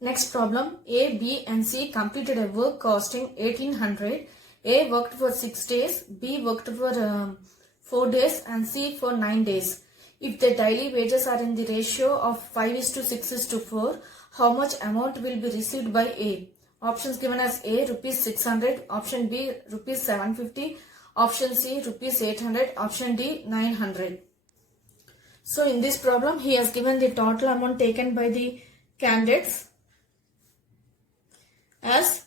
Next problem. A, B and C completed a work costing 1800. A worked for 6 days. B worked for 4 days and C for 9 days. If the daily wages are in the ratio of 5:6:4, how much amount will be received by A? Options given as A, rupees 600, option B, rupees 750, option C, rupees 800, option D, 900. So in this problem, he has given the total amount taken by the candidates as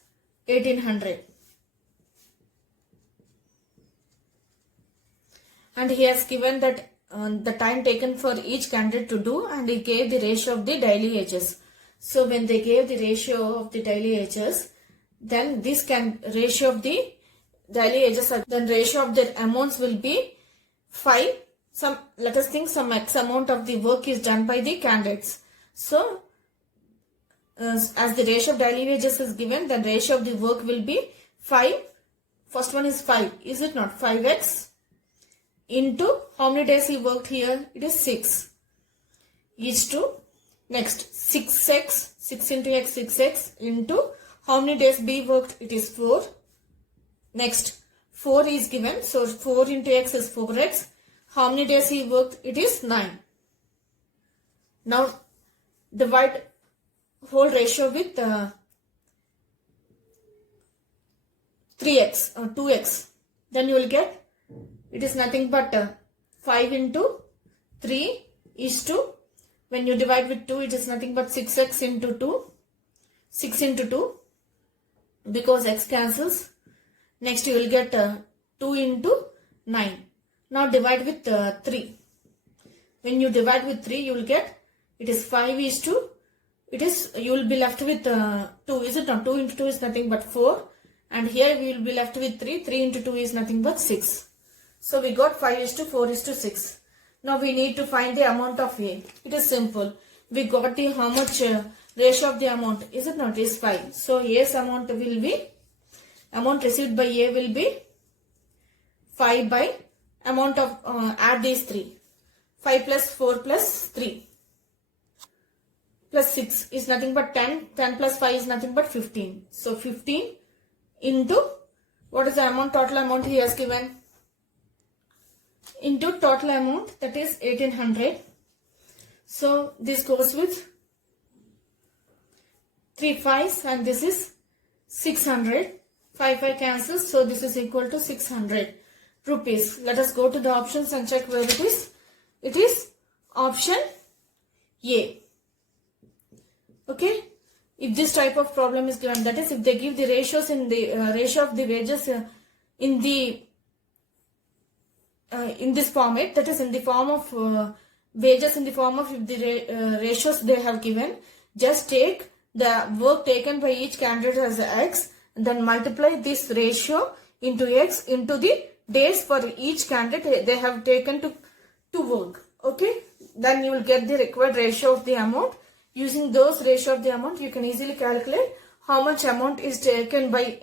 1800. And he has given that the time taken for each candidate to do, and he gave the ratio of the daily wages. So when they gave the ratio of the daily wages, then this ratio of the daily wages, then ratio of their amounts will be 5. Let us think some X amount of the work is done by the candidates. So as the ratio of daily wages is given, the ratio of the work will be 5. First one is 5. Is it not? 5x into how many days he worked here? It is 6. Is to next 6x, 6 into x, 6x into how many days B worked? It is 4. Next 4 is given. So 4 into x is 4x. How many days he worked? It is 9. Now divide whole ratio with 3x or 2x. Then you will get, it is nothing but 5 into 3 is to, when you divide with 2, it is nothing but 6x into 2. 6 into 2 because x cancels. Next you will get 2 into 9. Now divide with 3. When you divide with 3, you will get, it is 5 is to, it is, you will be left with 2. Is it not? 2 into 2 is nothing but 4. And here we will be left with 3. 3 into 2 is nothing but 6. So we got 5:4:6. Now we need to find the amount of A. It is simple. We got the how much ratio of the amount. Is it not? Is 5. So A's amount will be, amount received by A will be 5 by amount of, add these 3. 5 plus 4 plus 3 plus 6 is nothing but 10. 10 plus 5 is nothing but 15. So 15 into, what is the amount, total amount he has given? Into total amount, that is 1800. So this goes with 3 5s and this is 600. 5 cancels, so this is equal to 600. rupees. Let us go to the options and check where it is. It is option A. Okay. If this type of problem is given, that is, if they give the ratios in the ratio of the wages in this format, that is in the form of wages in the form of the ratios they have given, just take the work taken by each candidate as X, and then multiply this ratio into X into the days for each candidate they have taken to work. Okay, then you will get the required ratio of the amount. Using those ratio of the amount, you can easily calculate how much amount is taken by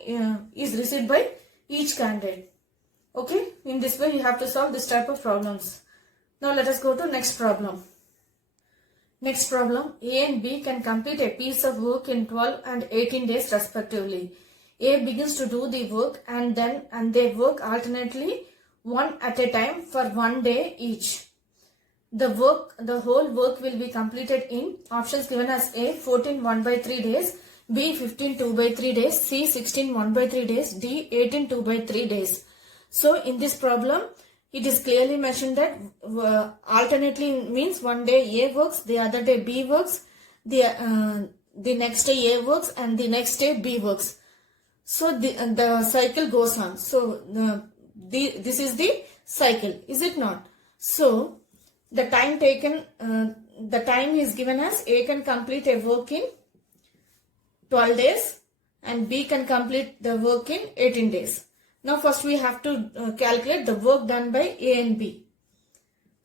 is received by each candidate. Okay, in this way you have to solve this type of problems. Now let us go to next problem. Next problem, A and B can complete a piece of work in 12 and 18 days respectively. A begins to do the work and they work alternately one at a time for 1 day each. The whole work will be completed in options given as A 14 1/3 days, B 15 2/3 days, C 16 1/3 days, D 18 2/3 days. So in this problem, it is clearly mentioned that alternately means 1 day A works, the other day B works, the next day A works, and the next day B works. So the cycle goes on. So this is the cycle, is it not? So the time taken, the time is given as A can complete a work in 12 days and B can complete the work in 18 days. Now first we have to calculate the work done by A and B.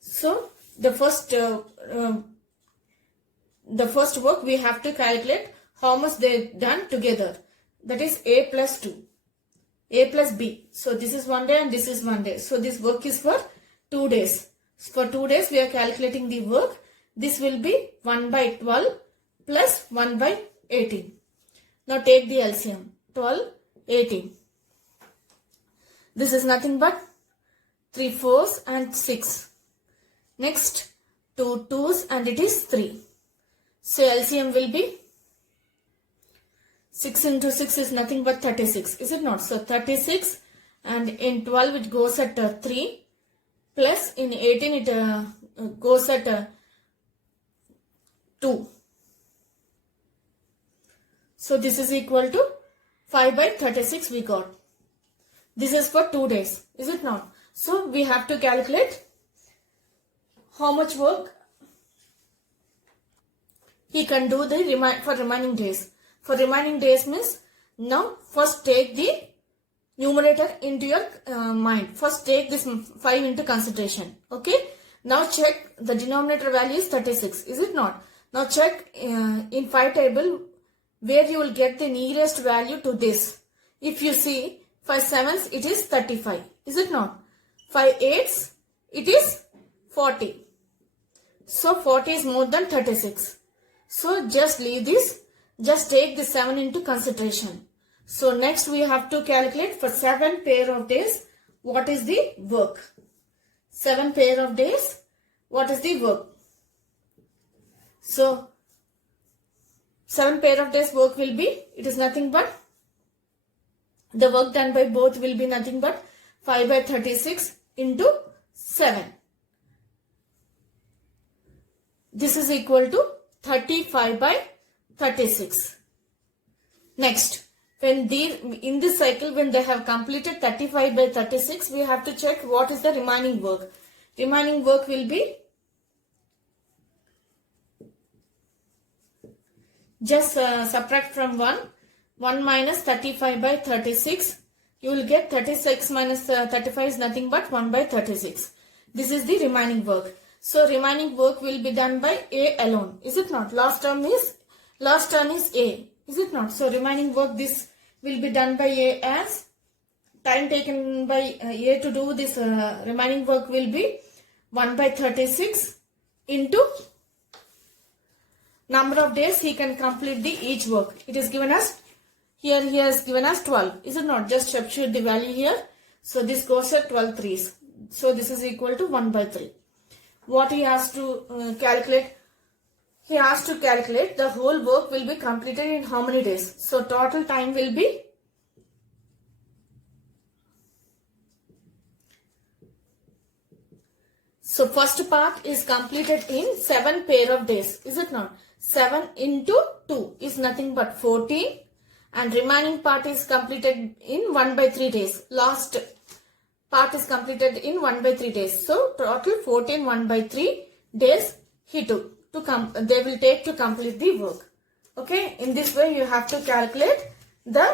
So the first work we have to calculate how much they done together. That is A plus 2, A plus B. So this is 1 day and this is 1 day. So this work is for 2 days. For 2 days we are calculating the work. This will be 1/12 plus 1/18. Now take the LCM. 12, 18. This is nothing but 3 4s and 6. Next 2 2s and it is 3. So LCM will be 6 into 6 is nothing but 36. Is it not? So 36, and in 12 it goes at 3. Plus in 18 it goes at 2. So this is equal to 5/36 we got. This is for 2 days, is it not? So we have to calculate how much work he can do for remaining days. For remaining days means, now first take the numerator into your mind. First take this 5 into consideration. Okay. Now check the denominator value is 36. Is it not? Now check in 5 table where you will get the nearest value to this. If you see 5 7s it is 35. Is it not? 5 8s it is 40. So 40 is more than 36. So just leave this. Just take the 7 into consideration. So next we have to calculate for 7 pair of days what is the work. 7 pair of days, what is the work? So 7 pair of days work will be, it is nothing but, the work done by both will be nothing but 5/36 into 7. This is equal to 35/36. Next, when in this cycle, when they have completed 35/36, we have to check what is the remaining work. Remaining work will be, just subtract from 1 minus 35/36. You will get 36 minus 35 is nothing but 1/36. This is the remaining work. So remaining work will be done by A alone. Is it not? Last term is A. Is it not? So remaining work, this will be done by A as time taken by A to do this remaining work will be 1/36 into number of days he can complete the each work. It is given as, here he has given as 12. Is it not? Just substitute the value here. So this goes at 12 threes. So this is equal to 1/3. What he has to calculate? He has to calculate the whole work will be completed in how many days. So total time will be So first part is completed in 7 pair of days. Is it not? 7 into 2 is nothing but 14. And remaining part is completed in 1 by 3 days. Last part is completed in 1 by 3 days. So total 14 1 by 3 days he took to they will take to complete the work. Okay. In this way you have to calculate the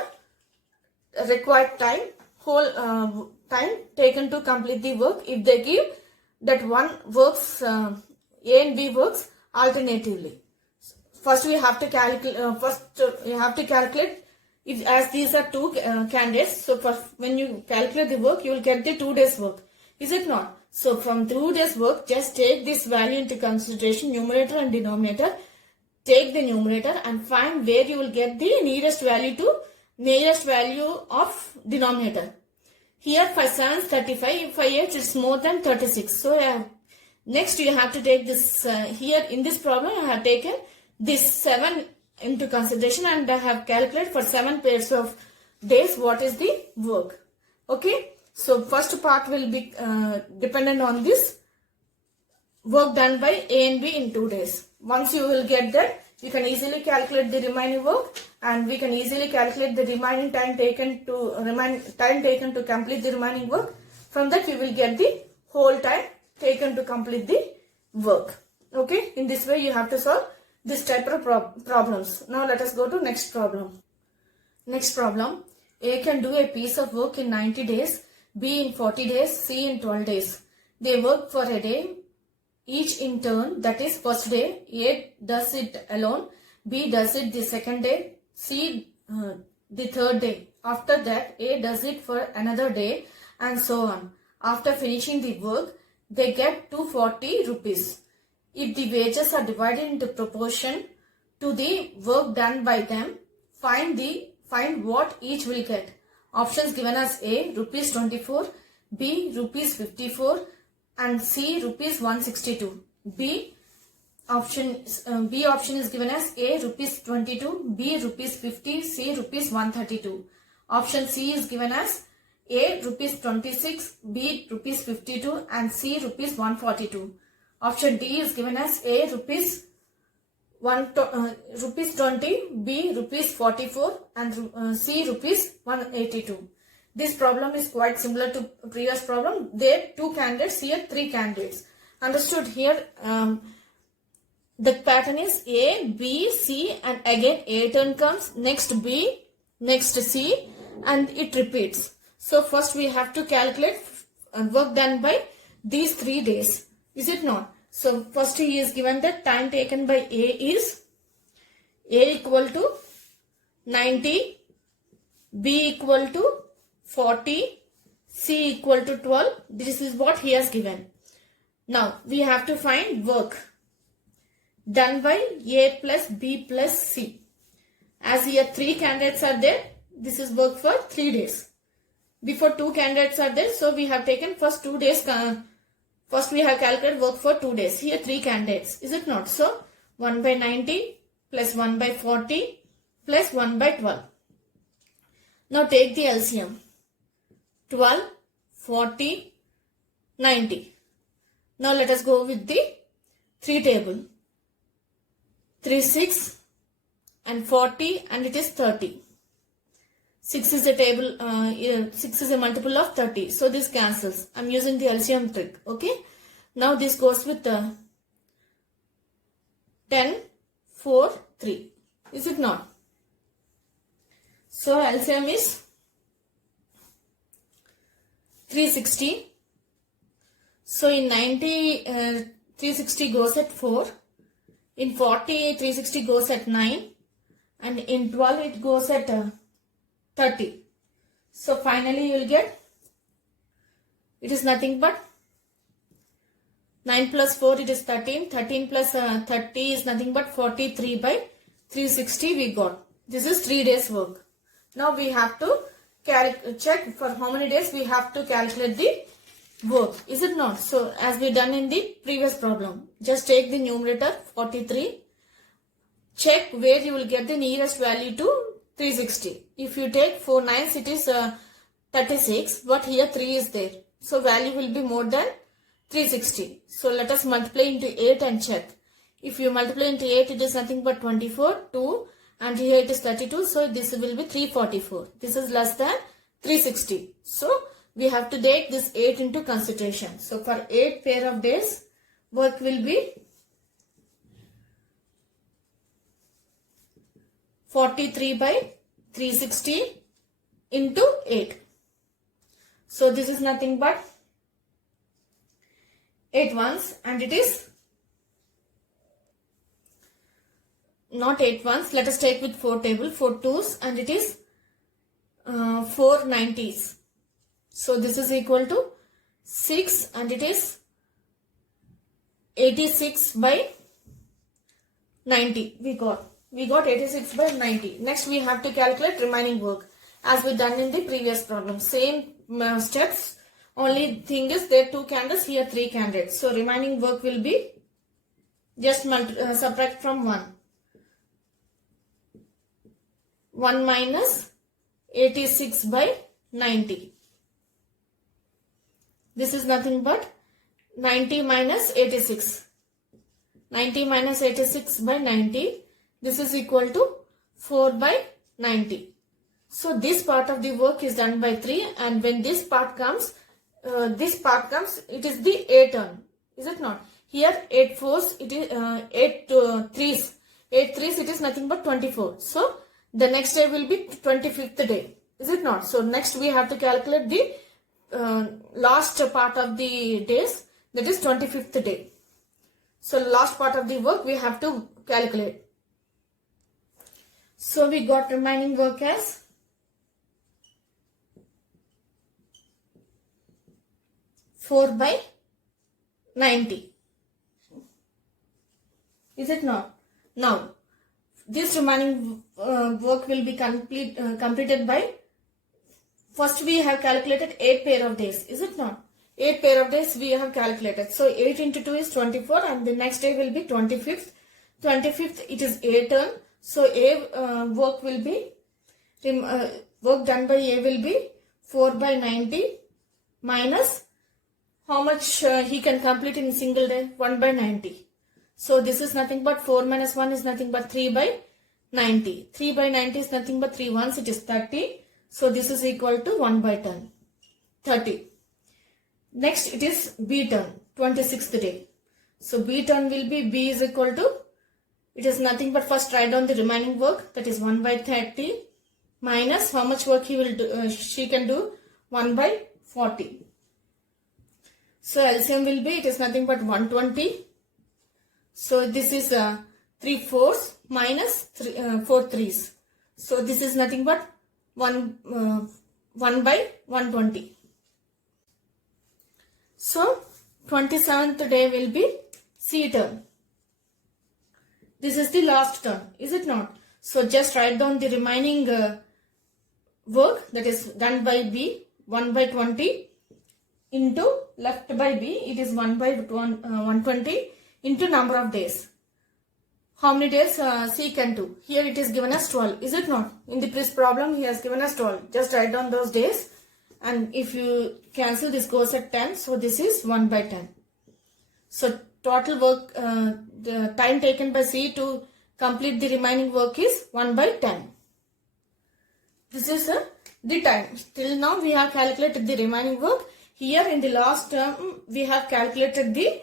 required time, whole time taken to complete the work. If they give that one works, A and B works alternatively. First we have to calculate. You have to calculate if, as these are two candidates. So when you calculate the work, you will get the 2 days work. Is it not? So from 2 days work, just take this value into consideration, numerator and denominator. Take the numerator and find where you will get the nearest value of denominator. Here for 7 is 35, for 8 it's more than 36. So next you have to take this, here in this problem I have taken this 7 into consideration and I have calculated for 7 pairs of days what is the work. Okay. So first part will be dependent on this work done by A and B in 2 days. Once you will get that, you can easily calculate the remaining work and we can easily calculate the remaining time taken to complete the remaining work. From that you will get the whole time taken to complete the work. Okay. In this way you have to solve this type of problems. Now let us go to next problem. Next problem. A can do a piece of work in 90 days, B in 40 days, C in 12 days. They work for a day each in turn. That is, first day A does it alone, B does it the second day, C the third day. After that A does it for another day and so on. After finishing the work, they get 240 rupees. If the wages are divided into proportion to the work done by them, find what each will get. Options given as A rupees 24, B rupees 54 and C rupees 162. B option is given as A rupees 22, B rupees 50, C rupees 132. Option C is given as A rupees 26, B rupees 52 and C rupees 142. Option D is given as A rupees 20, B rupees 44 and C rupees 182. This problem is quite similar to previous problem. There 2 candidates, here 3 candidates. Understood? Here the pattern is A, B, C and again A turn comes, next B, next C and it repeats. So first we have to calculate work done by these 3 days. Is it not? So first he is given that time taken by A is A equal to 90, B equal to 40, C equal to 12. This is what he has given. Now we have to find work done by A plus B plus C. As here 3 candidates are there, this is work for 3 days. Before 2 candidates are there, so we have taken first 2 days. First we have calculated work for 2 days. Here 3 candidates. Is it not? So 1 by 90 plus 1 by 40 plus 1 by 12. Now take the LCM. 12, 40, 90. Now let us go with the 3 table. 3, 6 and 40 and it is 30. 6 is a table, 6 is a multiple of 30. So this cancels. I'm using the LCM trick. Okay. Now this goes with 10, 4, 3. Is it not? So LCM is 360. So in 90, 360 goes at 4. In 40, 360 goes at 9. And in 12, it goes at 30. So finally you will get, it is nothing but 9 plus 4 it is 13. 13 plus 30 is nothing but 43 by 360 we got. This is 3 days work. Now we have to check for how many days we have to calculate the work. Is it not? So as we done in the previous problem, just take the numerator 43. Check where you will get the nearest value to 360. If you take 4 9s, it is 36, but here 3 is there. So value will be more than 360. So let us multiply into 8 and check. If you multiply into 8, it is nothing but 24, 2, and here it is 32. So this will be 344. This is less than 360. So we have to take this 8 into consideration. So for 8 pair of days, work will be 43 by 360 into 8. So this is nothing but 8 ones, and it is not 8 ones. Let us take with 4 table, 4 twos, and it is 4 90s. So this is equal to 6, and it is 86 by 90. We got 86 by 90. Next we have to calculate remaining work as we done in the previous problem. Same steps, only thing is there 2 candidates, here 3 candidates. So remaining work will be just subtract from 1. 1 minus 86 by 90. This is nothing but 90 minus 86. 90 minus 86 by 90. This is equal to 4 by 90. So this part of the work is done by 3, and when this part comes, it is the A turn. Is it not? Here 8 fours, it is 8 threes. 8 threes, it is nothing but 24. So the next day will be 25th day. Is it not? So next we have to calculate the last part of the days, that is 25th day. So last part of the work we have to calculate. So we got remaining work as 4 by 90. Is it not? Now this remaining work will be completed by, first we have calculated 8 pair of days. Is it not? 8 pair of days we have calculated. So 8 into 2 is 24, and the next day will be 25th. 25th it is A turn. So A work will be, work done by A will be 4 by 90 minus how much he can complete in a single day? 1 by 90. So this is nothing but 4 minus 1 is nothing but 3 by 90. 3 by 90 is nothing but 3 ones, it is 30. So this is equal to 1 by 10. 30. Next it is B turn, 26th day. So B turn will be, B is equal to, it is nothing but, first write down the remaining work, that is 1 by 30 minus how much work he will do, she can do, 1 by 40. So LCM will be, it is nothing but 120. So this is 3 fours minus 4 threes. So this is nothing but 1 by 120. So 27th day will be C turn. This is the last turn, is it not? So just write down the remaining work, that is done by B, 1 by 20 into left by B, it is 1 by 120 into number of days. How many days C can do? Here it is given as 12, is it not? In the previous problem he has given us 12. Just write down those days, and if you cancel, this goes at 10. So this is 1 by 10. So total work, the time taken by C to complete the remaining work is 1 by 10. This is the time. Till now we have calculated the remaining work. Here in the last term we have calculated the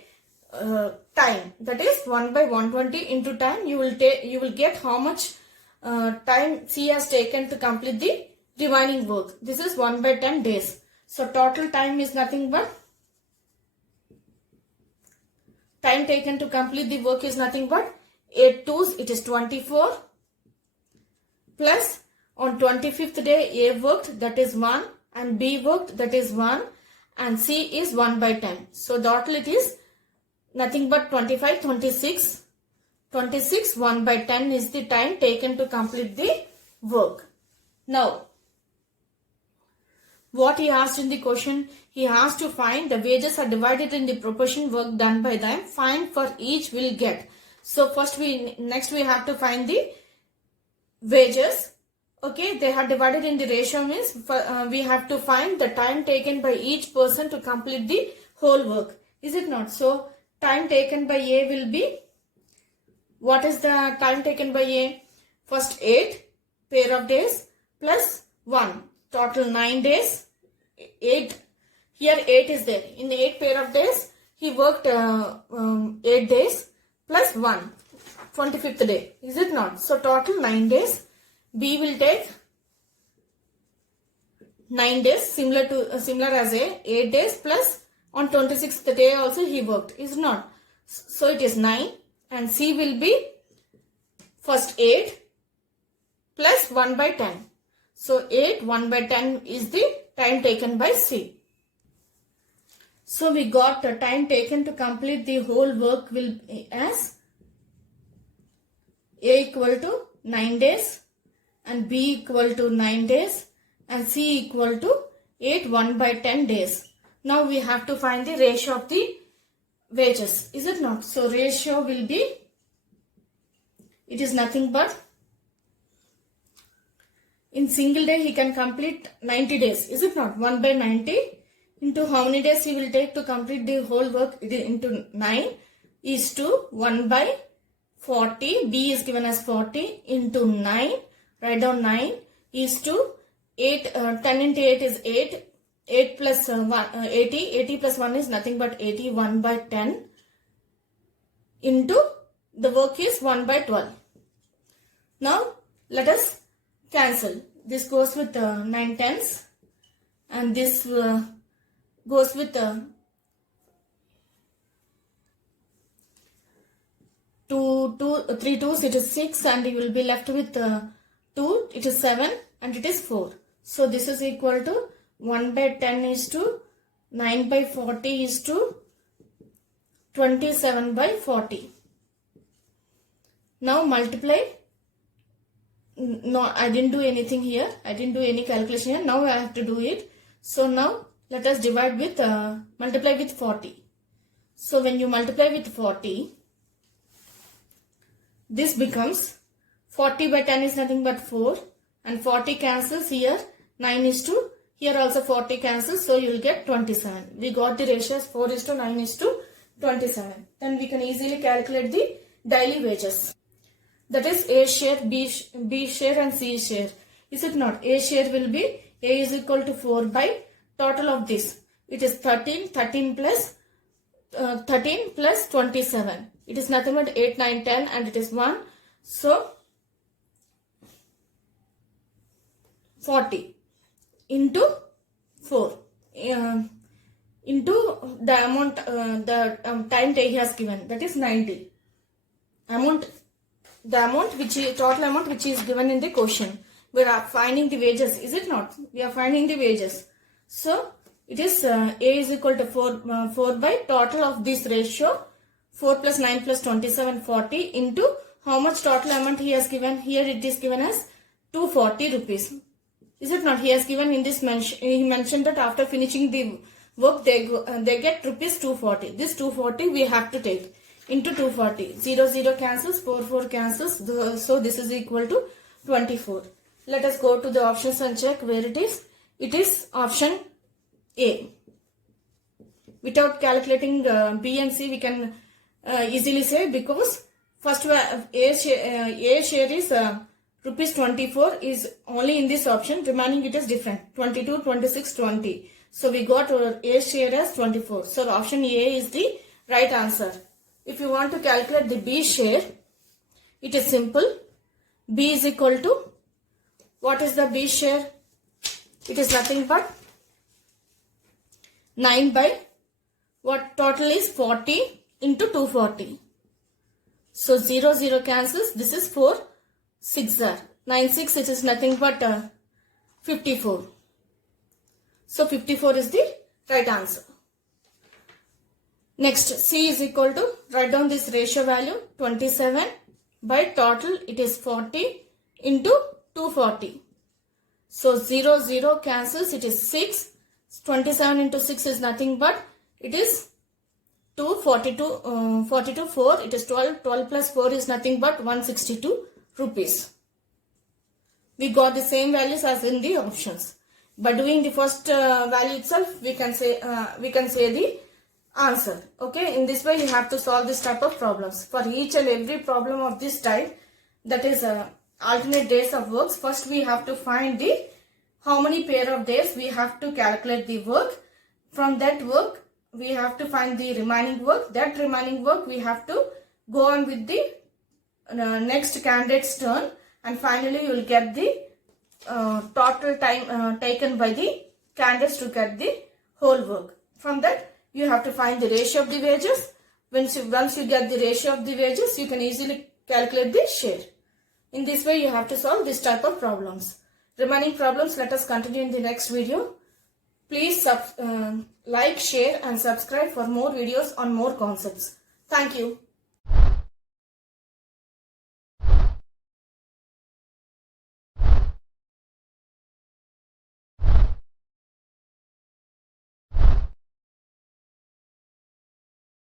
time, that is 1 by 120 into time. You will get how much time C has taken to complete the remaining work. This is 1 by 10 days. So total time is nothing but, time taken to complete the work is nothing but 8 twos, it is 24, plus on 25th day A worked, that is 1, and B worked, that is 1, and C is 1 by 10. So total it is nothing but 25, 26. 26, 1 by 10 is the time taken to complete the work. Now, what he asked in the question, he has to find the wages are divided in the proportion work done by them. Find for each will get. So first next we have to find the wages. Okay, they have divided in the ratio, means we have to find the time taken by each person to complete the whole work. Is it not? So time taken by A will be, what is the time taken by A? First 8 pair of days plus 1. Total 9 days. 8. Here 8 is there. In the 8 pair of days, he worked 8 days plus 1. 25th day. Is it not? So total 9 days. B will take 9 days similar as A. 8 days plus on 26th day also he worked. Is it not? So it is 9. And C will be first 8 plus 1 by 10. So 8, 1 by 10 is the time taken by C. So we got the time taken to complete the whole work will be as A equal to 9 days and B equal to 9 days and C equal to 8, 1 by 10 days. Now we have to find the ratio of the wages. Is it not? So ratio will be, it is nothing but, in single day he can complete 90 days. Is it not? 1 by 90 into how many days he will take to complete the whole work into 9 is to 1 by 40. B is given as 40 into 9. Write down 9 is to 8. 10 into 8 is 8. 8 plus 80. 80 plus 1 is nothing but 80. 1 by 10 into the work is 1 by 12. Now let us cancel. This goes with 9 tens and this goes with 3 twos, it is 6 and you will be left with 2, it is 7 and it is 4. So this is equal to 1 by 10 is to 9 by 40 is to 27 by 40. Now multiply. No, I didn't do anything here. I didn't do any calculation here. Now I have to do it. So now let us divide with, multiply with 40. So when you multiply with 40, this becomes 40 by 10 is nothing but 4 and 40 cancels here. 9 is to, here also 40 cancels. So you will get 27. We got the ratios 4 is to 9 is to 27. Then we can easily calculate the daily wages. That is A share, B share and C share. Is it not? A share will be, A is equal to 4 by total of this. It is 13, 13 plus 27. It is nothing but 8, 9, 10 and it is 1. So 40 into 4 into the amount, time he has given, that is 90. The amount which is total amount which is given in the question. We are finding the wages, is it not? We are finding the wages. So it is A is equal to 4 by total of this ratio 4 plus 9 plus 27 40 into how much total amount he has given. Here it is given as 240 rupees. Is it not? He has given in this he mentioned that after finishing the work they get rupees 240. This 240 we have to take into 240. 0 0 cancels, 4 4 cancels. So this is equal to 24. Let us go to the options and check where it is. It is option A. Without calculating B and C, we can easily say, because first A share is rupees 24 is only in this option. Remaining it is different. 22, 26, 20. So we got our A share as 24. So option A is the right answer. If you want to calculate the B share, it is simple. B is equal to, what is the B share? It is nothing but 9 by, what total is 40 into 240. So 0 0 cancels. This is 4 6 are 9 6. It is nothing but 54. So 54 is the right answer. Next, C is equal to, write down this ratio value 27 by total, it is 40 into 240. So 0 0 cancels, it is 6. 27 into 6 is nothing but, it is 42 4, it is 12. 12 plus 4 is nothing but 162 rupees. We got the same values as in the options. By doing the first value itself, we can say the answer. Okay, in this way you have to solve this type of problems. For each and every problem of this type, that is alternate days of works, first we have to find the how many pair of days we have to calculate the work. From that work we have to find the remaining work. That remaining work we have to go on with the next candidate's turn, and finally you will get the total time taken by the candidates to get the whole work. From that you have to find the ratio of the wages. Once you get the ratio of the wages, you can easily calculate the share. In this way you have to solve this type of problems. Remaining problems let us continue in the next video. Please like, share and subscribe for more videos on more concepts. Thank you.